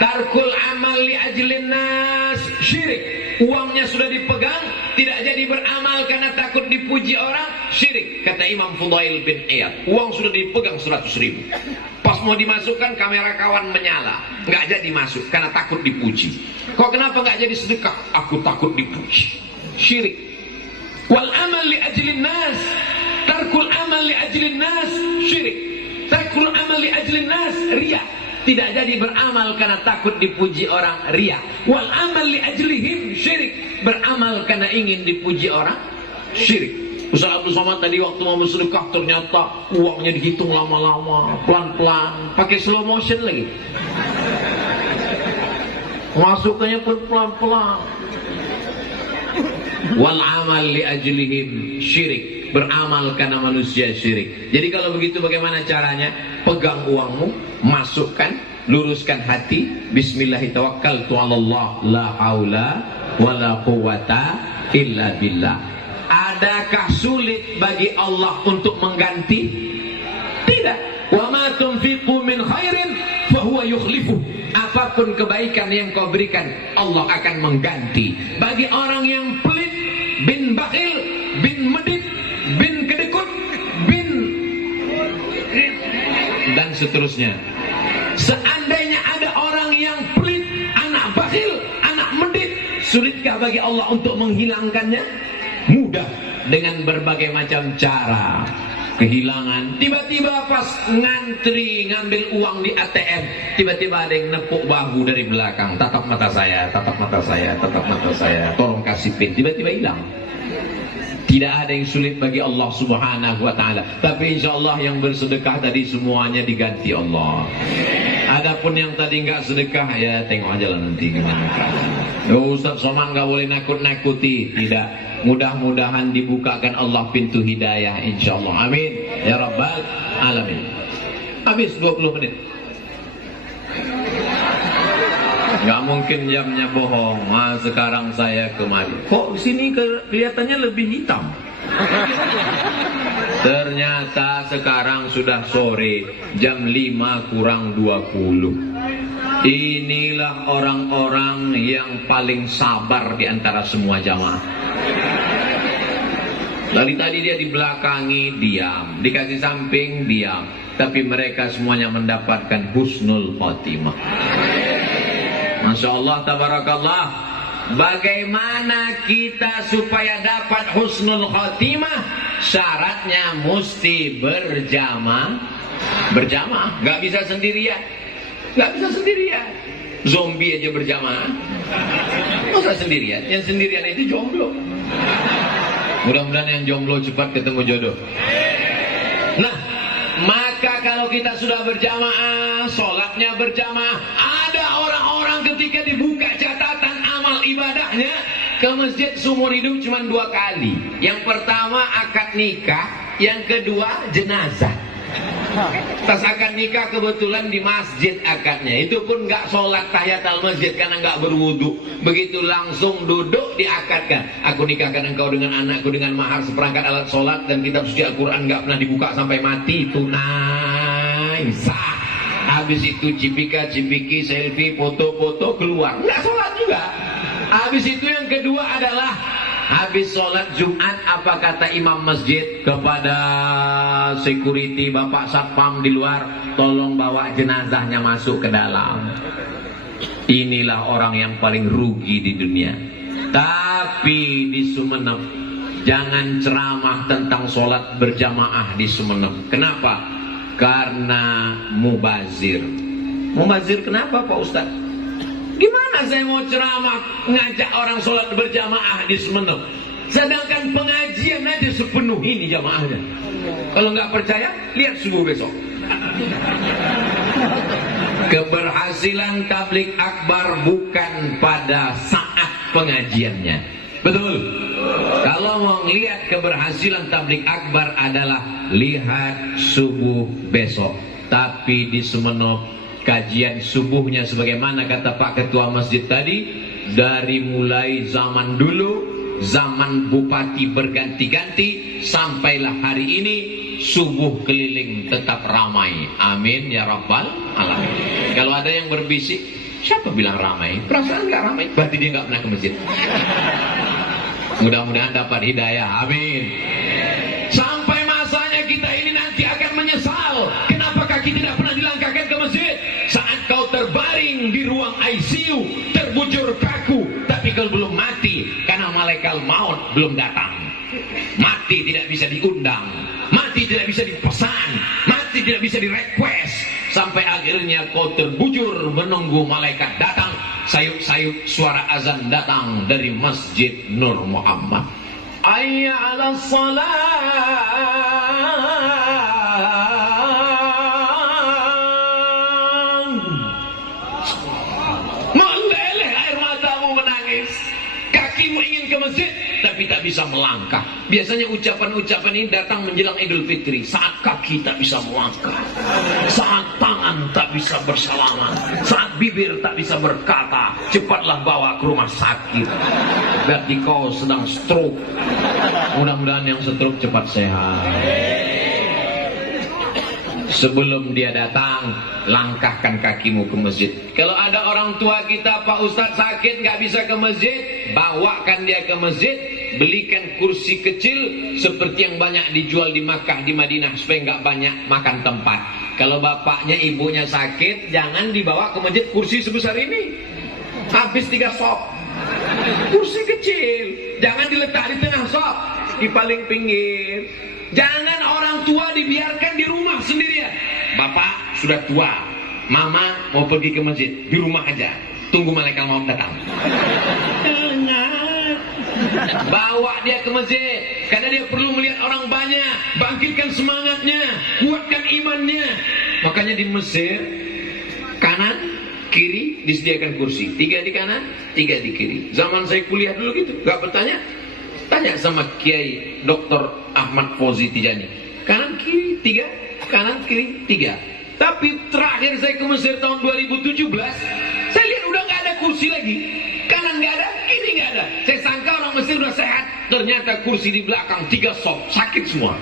Tarkul amal li ajlin nas syirik. Uangnya sudah dipegang, tidak jadi beramal karena takut dipuji orang, syirik. Kata Imam Fudail bin Iyad, uang sudah dipegang 100.000. Pas mau dimasukkan, kamera kawan menyala, nggak jadi masuk karena takut dipuji. Kok kenapa nggak jadi sedekah? Aku takut dipuji. Syirik. Wal amal li ajlin nas, tarkul amal li ajlin nas syirik. Tarkul amal li ajlin nas riya. Tidak jadi beramal karena takut dipuji orang, riya. Wal amal li ajlihim syirik. Beramal karena ingin dipuji orang, syirik. Ustaz Abdul Somad tadi waktu mau bersedekah ternyata uangnya dihitung lama-lama, pelan-pelan, pakai slow motion lagi. Masuknya pun pelan-pelan. Wal amal li ajlihim syirik. Beramal karena manusia syirik. Jadi kalau begitu bagaimana caranya? Pegang uangmu, masukkan, luruskan hati. Bismillahirrahmanirrahim. La haula wala quwata illa billah. Adakah sulit bagi Allah untuk mengganti? Tidak. Wa ma tunfiqu min khairin fahuwa yukhlifu. Apapun kebaikan yang kau berikan, Allah akan mengganti. Bagi orang yang pelit, bin bakhil, bin medit, bin kedekut, bin dan seterusnya. Seandainya ada orang yang pelit, anak bakhil, anak medit, sulitkah bagi Allah untuk menghilangkannya? Mudah, dengan berbagai macam cara. Kehilangan, tiba-tiba pas ngantri ngambil uang di ATM, tiba-tiba ada yang nepuk bahu dari belakang. Tatap mata saya, tatap mata saya, tatap mata saya, tolong kasih PIN. Tiba-tiba hilang. Tidak ada yang sulit bagi Allah Subhanahu wa ta'ala. Tapi insya Allah yang bersedekah tadi semuanya diganti Allah. Adapun yang tadi nggak sedekah, ya tengok aja lah nanti gimana. Oh, Ustaz Somad nggak boleh nakut-nakuti. Tidak. Mudah-mudahan dibukakan Allah pintu hidayah insya Allah. Amin ya rabbal alamin. Habis 20 menit. Nggak mungkin jamnya bohong. Sekarang saya kemari. Kok sini kelihatannya lebih hitam? Ternyata sekarang sudah sore, jam 5 kurang 20. Inilah orang-orang yang paling sabar di antara semua jamaah. Dari tadi dia dibelakangi, diam. Dikasih samping, diam. Tapi mereka semuanya mendapatkan husnul khotimah. Masya Allah, tabarakallah. Bagaimana kita supaya dapat husnul khotimah? Syaratnya mesti berjamaah. Gak bisa sendirian. Gak bisa sendirian. Zombie aja berjamaah. Masa sendirian? Yang sendirian itu jomblo. Mudah-mudahan yang jomblo cepat ketemu jodoh. Nah, maka kalau kita sudah berjamaah, sholatnya berjamaah, ada orang-orang ketika dibuka catatan amal ibadahnya ke masjid seumur hidup cuma 2 kali. Yang pertama akad nikah, yang kedua jenazah. Tas akad nikah kebetulan di masjid akadnya, itu pun nggak sholat tahiyatul masjid karena nggak berwudu. Begitu langsung duduk diakadkan. Aku nikahkan engkau dengan anakku dengan mahar seperangkat alat sholat dan kitab suci Al-Quran, nggak pernah dibuka sampai mati. Tunai sah. Habis itu cipika-cipiki, selfie, foto-foto, keluar, nggak sholat juga. Habis itu yang kedua adalah habis sholat Jumat, apa kata imam masjid kepada security, bapak satpam di luar, tolong bawa jenazahnya masuk ke dalam. Inilah orang yang paling rugi di dunia. Tapi di Sumeneb jangan ceramah tentang sholat berjamaah di Sumeneb. Kenapa? Karena mubazir. Mubazir kenapa Pak Ustadz? Gimana saya mau ceramah ngajak orang sholat berjamaah di Sumeneb, sedangkan pengajian aja sepenuh ini jamaahnya. Kalau nggak percaya, lihat subuh besok. Keberhasilan tabligh akbar bukan pada saat pengajiannya. Betul. Kalau mau lihat keberhasilan tabligh akbar adalah lihat subuh besok. Tapi di Sumeneb kajian subuhnya sebagaimana kata Pak Ketua Masjid tadi, dari mulai zaman dulu, zaman bupati berganti-ganti, sampailah hari ini subuh keliling tetap ramai. Amin ya rabbal alamin. Kalau ada yang berbisik, siapa bilang ramai? Perasaan nggak ramai, berarti dia nggak pernah ke masjid. Mudah-mudahan dapat hidayah. Amin. Sampai masanya kita ini nanti akan menyesal kenapa kaki tidak pernah dilangkahkan ke masjid. Saat kau terbaring di ruang ICU, terbujur kaku, tapi kau belum mati karena malaikat maut belum datang. Mati tidak bisa diundang, mati tidak bisa dipesan, mati tidak bisa direquest. Sampai akhirnya kau terbujur menunggu malaikat datang. Sayup-sayup suara azan datang dari Masjid Nur Muhammad. Hayya 'alas shalah. Meleleh air matamu menangis. Kakimu ingin ke masjid tapi tak bisa melangkah. Biasanya ucapan-ucapan ini datang menjelang Idul Fitri, saat kaki tak bisa melangkah, saat tangan tak bisa bersalaman, saat bibir tak bisa berkata, cepatlah bawa ke rumah sakit. Berarti kau sedang stroke. Mudah-mudahan yang stroke cepat sehat. Sebelum dia datang, langkahkan kakimu ke masjid. Kalau ada orang tua kita, Pak Ustadz sakit nggak bisa ke masjid, bawakan dia ke masjid, belikan kursi kecil seperti yang banyak dijual di Makkah, di Madinah, supaya nggak banyak makan tempat. Kalau bapaknya ibunya sakit, jangan dibawa ke masjid kursi sebesar ini, habis 3 sop. Kursi kecil, jangan diletak di tengah sop, di paling pinggir. Jangan orang tua dibiarkan di rumah sendirian. Bapak sudah tua, mama mau pergi ke masjid, di rumah aja, tunggu malaikat maut datang. Bawa dia ke masjid, karena dia perlu melihat orang banyak. Bangkitkan semangatnya, kuatkan imannya. Makanya di Mesir, kanan kiri disediakan kursi, 3 di kanan, 3 di kiri. Zaman saya kuliah dulu gitu, gak bertanya. Tanya sama Kiai Dr. Ahmad Fauzi Tijani, kanan kiri 3, kanan kiri 3. Tapi terakhir saya ke Mesir tahun 2017, saya lihat udah gak ada kursi lagi. Kanan gak ada, kiri gak ada. Saya sangka orang Mesir udah sehat, ternyata kursi di belakang 3 sop, sakit semua.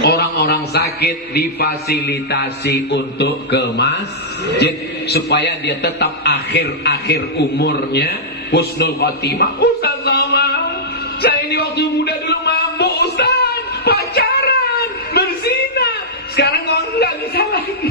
Orang-orang sakit difasilitasi untuk ke masjid supaya dia tetap akhir-akhir umurnya husnul khotimah. Ustaz sama, saya ini waktu muda dulu mabuk Ustaz, pacaran, berzina. Sekarang kok nggak bisa lagi.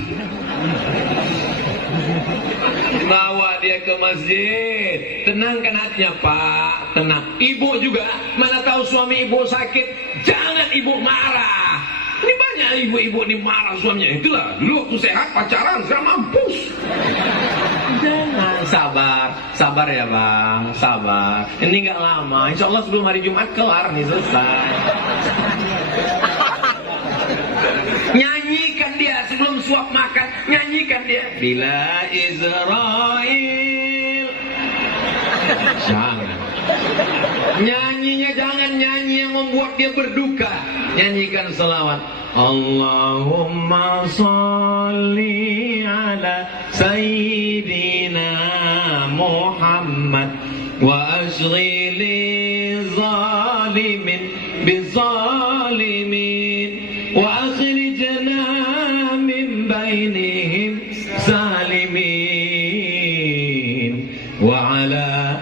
Bawa dia ke masjid, tenangkan hatinya Pak, tenang. Ibu juga, mana tahu suami ibu sakit, jangan ibu marah. Ini banyak ibu-ibu ini marah suaminya. Itulah dulu waktu sehat pacaran, sekarang mampus. Jangan, sabar ya bang, sabar. Ini nggak lama, insya Allah sebelum hari Jumat kelar nih, selesai. Nyanyi suap makan, nyanyikan dia. Bila Israel. Jangan. Nyanyinya jangan nyanyi yang membuat dia berduka. Nyanyikan selawat. Allahumma salli ala Sayyidina Muhammad wa ashghili zalimin bizalimin wa akhrijna min bainihim salimin wa ala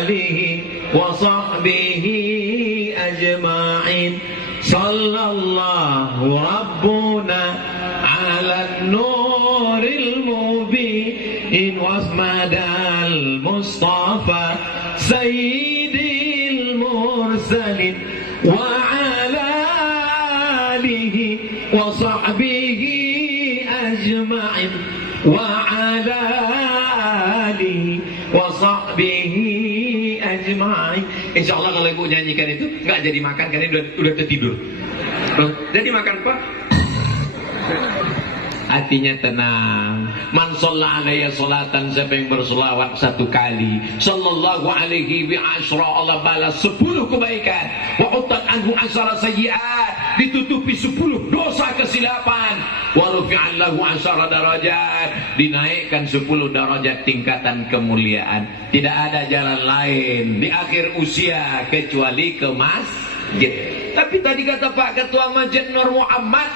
alihi wa sahbihi ajma'in. Sallallahu Rabbuna ala nuril mubin wasmadal Mustafa Sayyidil Mursalin wa ala alihi wa sahbihi ajma'in wa ala alihi wa sahbihi ajma'in. Insyaallah kalau ibu nyanyikan itu nggak jadi makan karena udah tertidur. Jadi makan Pak. Hatinya tenang. Man shalla alaihi salatan, siapa yang berselawat satu kali, sallallahu alaihi wa asyra, Allah balas 10 kebaikan. Wa utat anhu asyara sayyi'at, ditutupi 10 dosa kesilapan. Wa rufi'an lahu asyara darajat, dinaikkan 10 derajat tingkatan kemuliaan. Tidak ada jalan lain di akhir usia kecuali ke masjid. Tapi tadi kata Pak Ketua Masjid Nur Muhammad,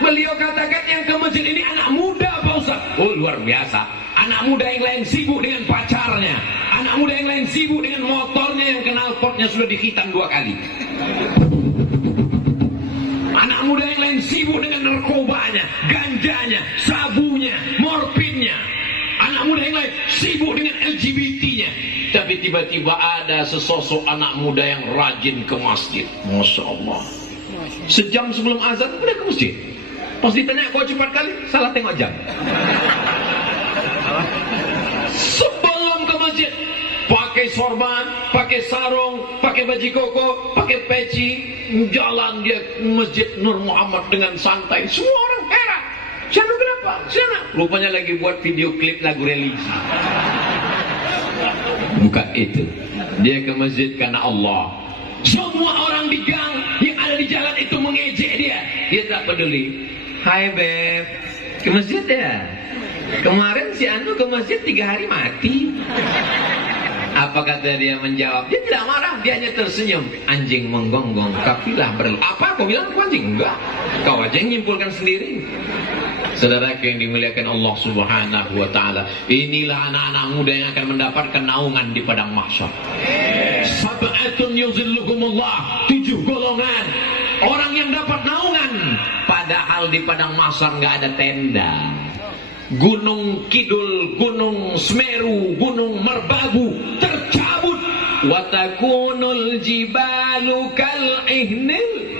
beliau katakan yang ke masjid ini anak muda Pak Ustaz. Oh luar biasa. Anak muda yang lain sibuk dengan pacarnya, anak muda yang lain sibuk dengan motornya yang knalpotnya sudah dihitam 2 kali. Anak muda yang lain sibuk dengan narkobanya, ganjanya, sabunya, morfinnya. Anak muda yang lain sibuk dengan LGBT-nya. Tapi tiba-tiba ada sesosok anak muda yang rajin ke masjid. Masya Allah. Sejam sebelum azan udah ke masjid. Pas ditanya kok cepat kali, salah tengok jam. Sebelum ke masjid, pakai sorban, pakai sarung, pakai baju koko, pakai peci, jalan dia ke Masjid Nur Muhammad dengan santai. Semua orang heran. Sana kenapa? Sana. Rupanya lagi buat video klip lagu religi. Bukan itu. Dia ke masjid karena Allah. Semua orang di gang yang ada di jalan itu mengejek dia. Dia tak peduli. Hai Beb, ke masjid ya? Kemarin si Anu ke masjid 3 hari mati. Apa kata dia menjawab? Dia tidak marah, dia hanya tersenyum. Anjing menggonggong, kafilah berlalu. Apa kau bilang aku anjing? Enggak. Kau aja yang nyimpulkan sendiri. Saudara yang dimuliakan Allah Subhanahu wa taala, inilah anak-anak muda yang akan mendapatkan naungan di padang mahsyar. Sab'atun yuzilluhumullah, 7 golongan orang yang dapat naungan, padahal di padang mahsyar enggak ada tenda. Gunung Kidul, Gunung Semeru, Gunung Merbabu tercabut. Wa takunul jibalu kal ihnil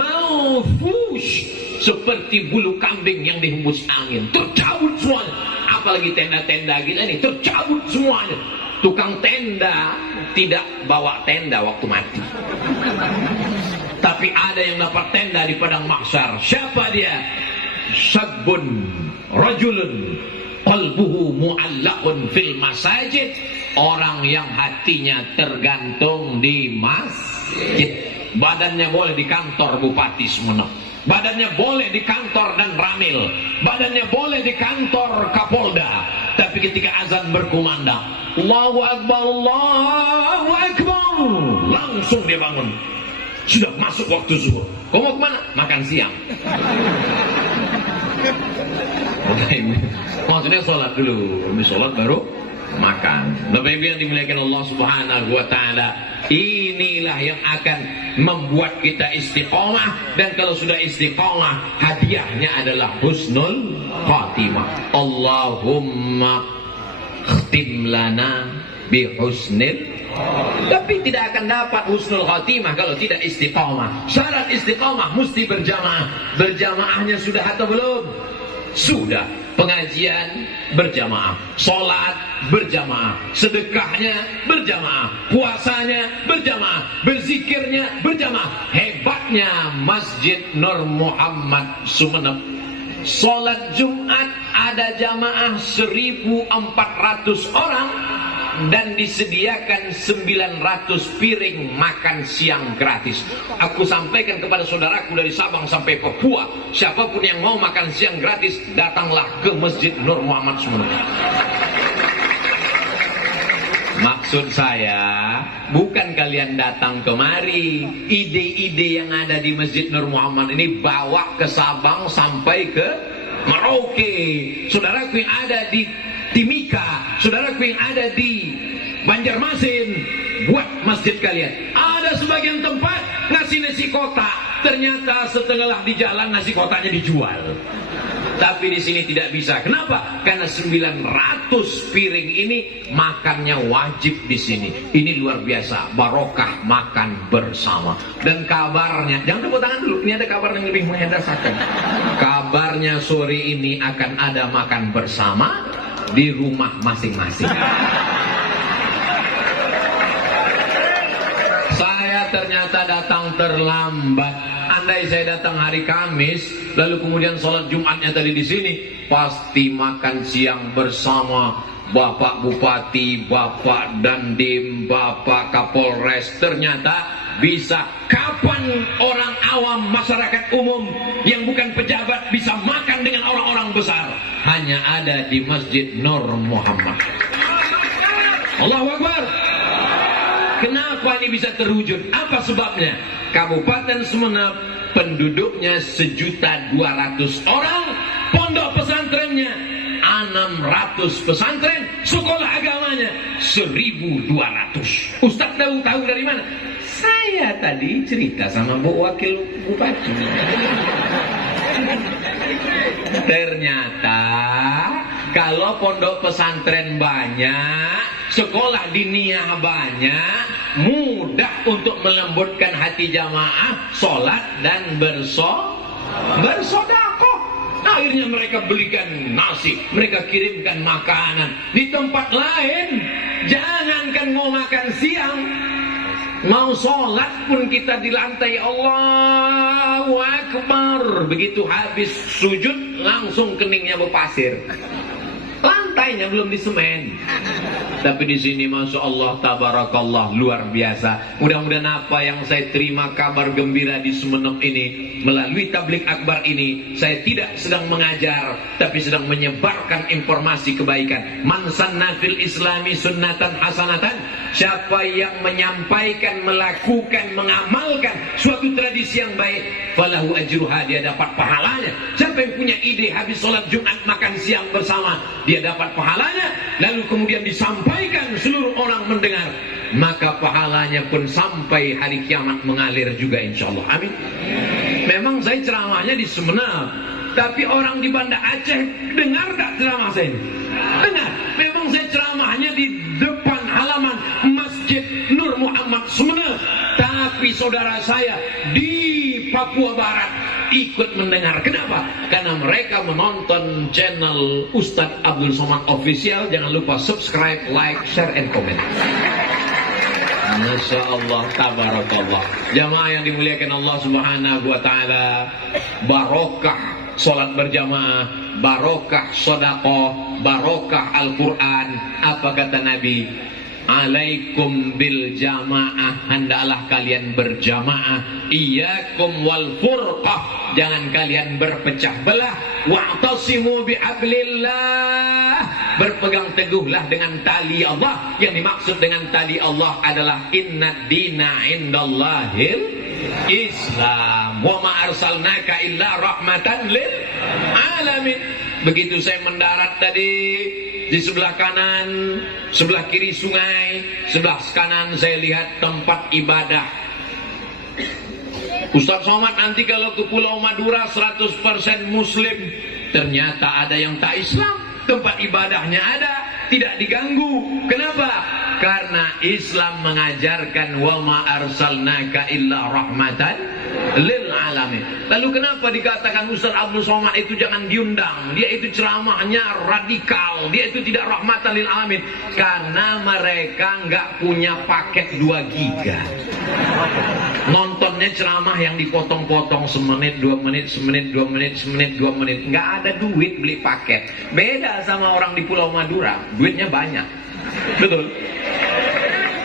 mawfush, seperti bulu kambing yang dihembus angin, tercabut semuanya. Apalagi tenda-tenda kita ini tercabut semuanya. Tukang tenda tidak bawa tenda waktu mati. Tapi ada yang dapat tenda di padang mahsyar. Siapa dia? Syabun rajulun qalbuhu mu'allaqun fil masajid, orang yang hatinya tergantung di masjid. Badannya boleh di kantor Bupati Sumeneb, badannya boleh di kantor dan Ramil, badannya boleh di kantor Kapolda, tapi ketika azan berkumandang, Allahu Akbar, Allahu Akbar, langsung dia bangun. Sudah masuk waktu zuhur. Kau mau kemana? Makan siang. Maksudnya sholat dulu, habis sholat baru makan. Bapak Ibu yang dimuliakan Allah Subhanahu wa taala, inilah yang akan membuat kita istiqomah, dan kalau sudah istiqomah, hadiahnya adalah husnul khatimah. Allahumma khtim lana bi husnil. Tapi tidak akan dapat husnul khatimah kalau tidak istiqomah. Syarat istiqomah mesti berjamaah. Berjamaahnya sudah atau belum? Sudah. Pengajian berjamaah, sholat berjamaah, sedekahnya berjamaah, puasanya berjamaah, berzikirnya berjamaah. Hebatnya Masjid Nur Muhammad Sumeneb, Sholat Jumat ada jamaah 1.400 orang dan disediakan 900 piring makan siang gratis. Aku sampaikan kepada saudaraku dari Sabang sampai Papua, siapapun yang mau makan siang gratis, datanglah ke Masjid Nur Muhammad Sumeneb. Maksud saya bukan kalian datang kemari, ide-ide yang ada di Masjid Nur Muhammad ini bawa ke Sabang sampai ke Merauke. Saudaraku yang ada di Timika, saudaraku yang ada di Banjarmasin, buat masjid kalian. Ada sebagian tempat ngasih nasi kotak, ternyata setengah di jalan nasi kotaknya dijual. Tapi di sini tidak bisa. Kenapa? Karena 900 piring ini makannya wajib di sini. Ini luar biasa, barokah makan bersama. Dan kabarnya, jangan tepuk tangan dulu. Ini ada kabar yang lebih mengedasakan. Kabarnya sore ini akan ada makan bersama di rumah masing-masing. Saya ternyata datang terlambat. Andai saya datang hari Kamis, lalu kemudian sholat Jumatnya tadi di sini, pasti makan siang bersama Bapak Bupati, Bapak Dandim, Bapak Kapolres. Ternyata bisa. Kapan orang awam, masyarakat umum yang bukan pejabat bisa makan dengan orang-orang besar? Hanya ada di Masjid Nur Muhammad. Allahu Akbar. Kenapa ini bisa terwujud? Apa sebabnya? Kabupaten Sumeneb penduduknya 1.200.000 orang, pondok pesantrennya 600 pesantren, sekolah agamanya 1.200. Ustaz tahu dari mana? Saya tadi cerita sama Bu Wakil Bupati. Ternyata kalau pondok pesantren banyak, sekolah diniyah banyak, mudah untuk melembutkan hati jamaah, sholat dan bersodakoh. Akhirnya mereka belikan nasi, mereka kirimkan makanan. Di tempat lain, jangankan mau makan siang, mau sholat pun kita di lantai. Allahu Akbar. Begitu habis sujud, langsung keningnya berpasir. Lantainya belum disemen. Tapi di sini Masya Allah, tabarakallah, luar biasa. Mudah-mudahan apa yang saya terima kabar gembira di Sumeneb ini, melalui tablik akbar ini, saya tidak sedang mengajar, tapi sedang menyebarkan informasi kebaikan. Man sanna fil islami sunnatan hasanatan. Siapa yang menyampaikan, melakukan, mengamalkan suatu tradisi yang baik, falahu ajruha, dia dapat pahalanya. Siapa yang punya ide habis sholat Jumat makan siang bersama, dia dapat pahalanya. Lalu kemudian disampaikan, seluruh orang mendengar, maka pahalanya pun sampai hari kiamat mengalir juga insyaallah. Amin. Memang saya ceramahnya di Sumeneb, tapi orang di Banda Aceh dengar tak ceramah saya ini? Dengar. Memang saya ceramahnya di depan halaman Masjid Nur Muhammad Sumeneb, tapi saudara saya di Papua Barat ikut mendengar. Kenapa? Karena mereka menonton channel Ustadz Abdul Somad Official. Jangan lupa subscribe, like, share, and comment. Masya Allah, tabarakallah. Jamaah yang dimuliakan Allah Subhanahu wa ta'ala, barokah sholat berjamaah, barokah sedekah, barokah Al-Quran. Apa kata Nabi? Alaikum bil jamaah, hendaklah kalian berjamaah. Iyyakum wal furqah, jangan kalian berpecah belah. Wa'tasimu bihablillah, berpegang teguhlah dengan tali Allah. Yang dimaksud dengan tali Allah adalah innad dina indallahil Islam. Wa ma arsalnaka illa rahmatan lil alamin. Begitu saya mendarat tadi, di sebelah kanan, sebelah kiri sungai, sebelah kanan saya lihat tempat ibadah. Ustaz Somad nanti kalau ke Pulau Madura 100% Muslim. Ternyata ada yang tak Islam. Tempat ibadahnya ada, tidak diganggu. Kenapa? Karena Islam mengajarkan wa ma arsalnaka illa rahmatan lil alamin. Lalu kenapa dikatakan Ustaz Abdul Somad itu jangan diundang? Dia itu ceramahnya radikal, dia itu tidak rahmatan lil alamin. Karena mereka nggak punya paket 2 giga. Nontonnya ceramah yang dipotong-potong semenit, 2 menit, semenit, 2 menit, semenit, 2 menit. Nggak ada duit beli paket. Beda sama orang di Pulau Madura, duitnya banyak. Betul?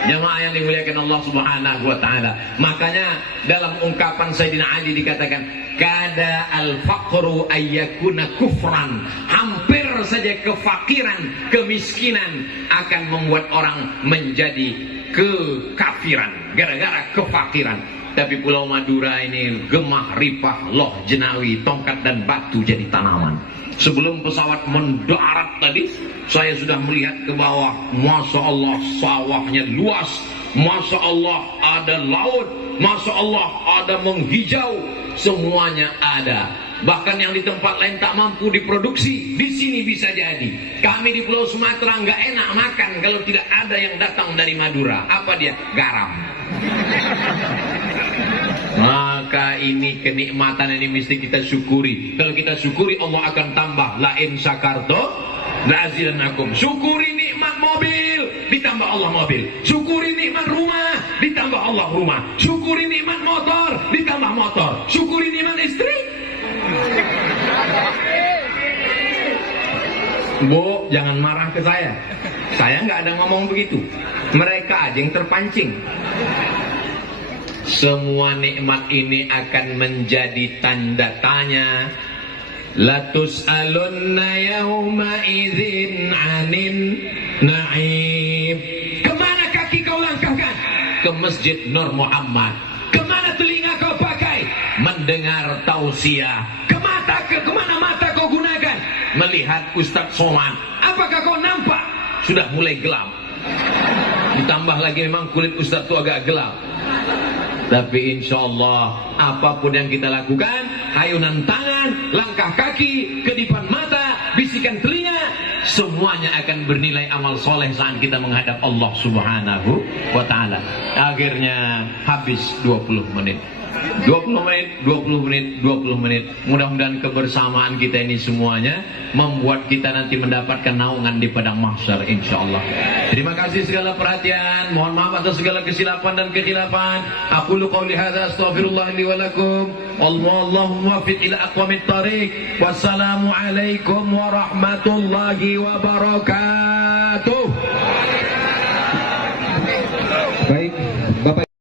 Jamaah yang dimuliakan Allah Subhanahu wa taala. Makanya dalam ungkapan Sayyidina Ali dikatakan kada al-faqru ayyakuna kufran. Hampir saja kefakiran, kemiskinan akan membuat orang menjadi kekafiran gara-gara kefakiran. Tapi Pulau Madura ini gemah, ripah, loh, jenawi, tongkat dan batu jadi tanaman. Sebelum pesawat mendarat tadi, saya sudah melihat ke bawah. Masya Allah, sawahnya luas. Masya Allah, ada laut. Masya Allah, ada menghijau. Semuanya ada. Bahkan yang di tempat lain tak mampu diproduksi, di sini bisa jadi. Kami di Pulau Sumatera nggak enak makan kalau tidak ada yang datang dari Madura. Apa dia? Garam. Maka ini kenikmatan ini mesti kita syukuri. Kalau kita syukuri, Allah akan tambah. La in syakartum la'azidannakum. Syukuri nikmat mobil, ditambah Allah mobil. Syukuri nikmat rumah, ditambah Allah rumah. Syukuri nikmat motor, ditambah motor. Syukuri nikmat istri. Bu, jangan marah ke saya. Saya nggak ada ngomong begitu. Mereka aja yang terpancing. Semua nikmat ini akan menjadi tanda tanya. Latus'alunna yawma idzin 'anin na'im. Kemana kaki kau langkahkan? Ke Masjid Nur Muhammad. Kemana telinga kau pakai? Mendengar tausiah. Kemana mata kau gunakan? Melihat Ustaz Somad. Apakah kau nampak? Sudah mulai gelap. Ditambah lagi memang kulit Ustaz itu agak gelap. Tapi insya Allah apapun yang kita lakukan, hayunan tangan, langkah kaki, kedipan mata, bisikan telinga, semuanya akan bernilai amal soleh saat kita menghadap Allah Subhanahu wa ta'ala. Akhirnya habis 20 menit. 20 menit, 20 menit, 20 menit. Mudah-mudahan kebersamaan kita ini semuanya membuat kita nanti mendapatkan naungan di padang mahsyar insyaallah. Terima kasih segala perhatian. Mohon maaf atas segala kesilapan dan kekhilafan. Aku qouli hadza astaghfirullah li wa lakum. Wallahu muwaffiq ila aqwamit thariq. Wassalamu alaikum warahmatullahi wabarakatuh.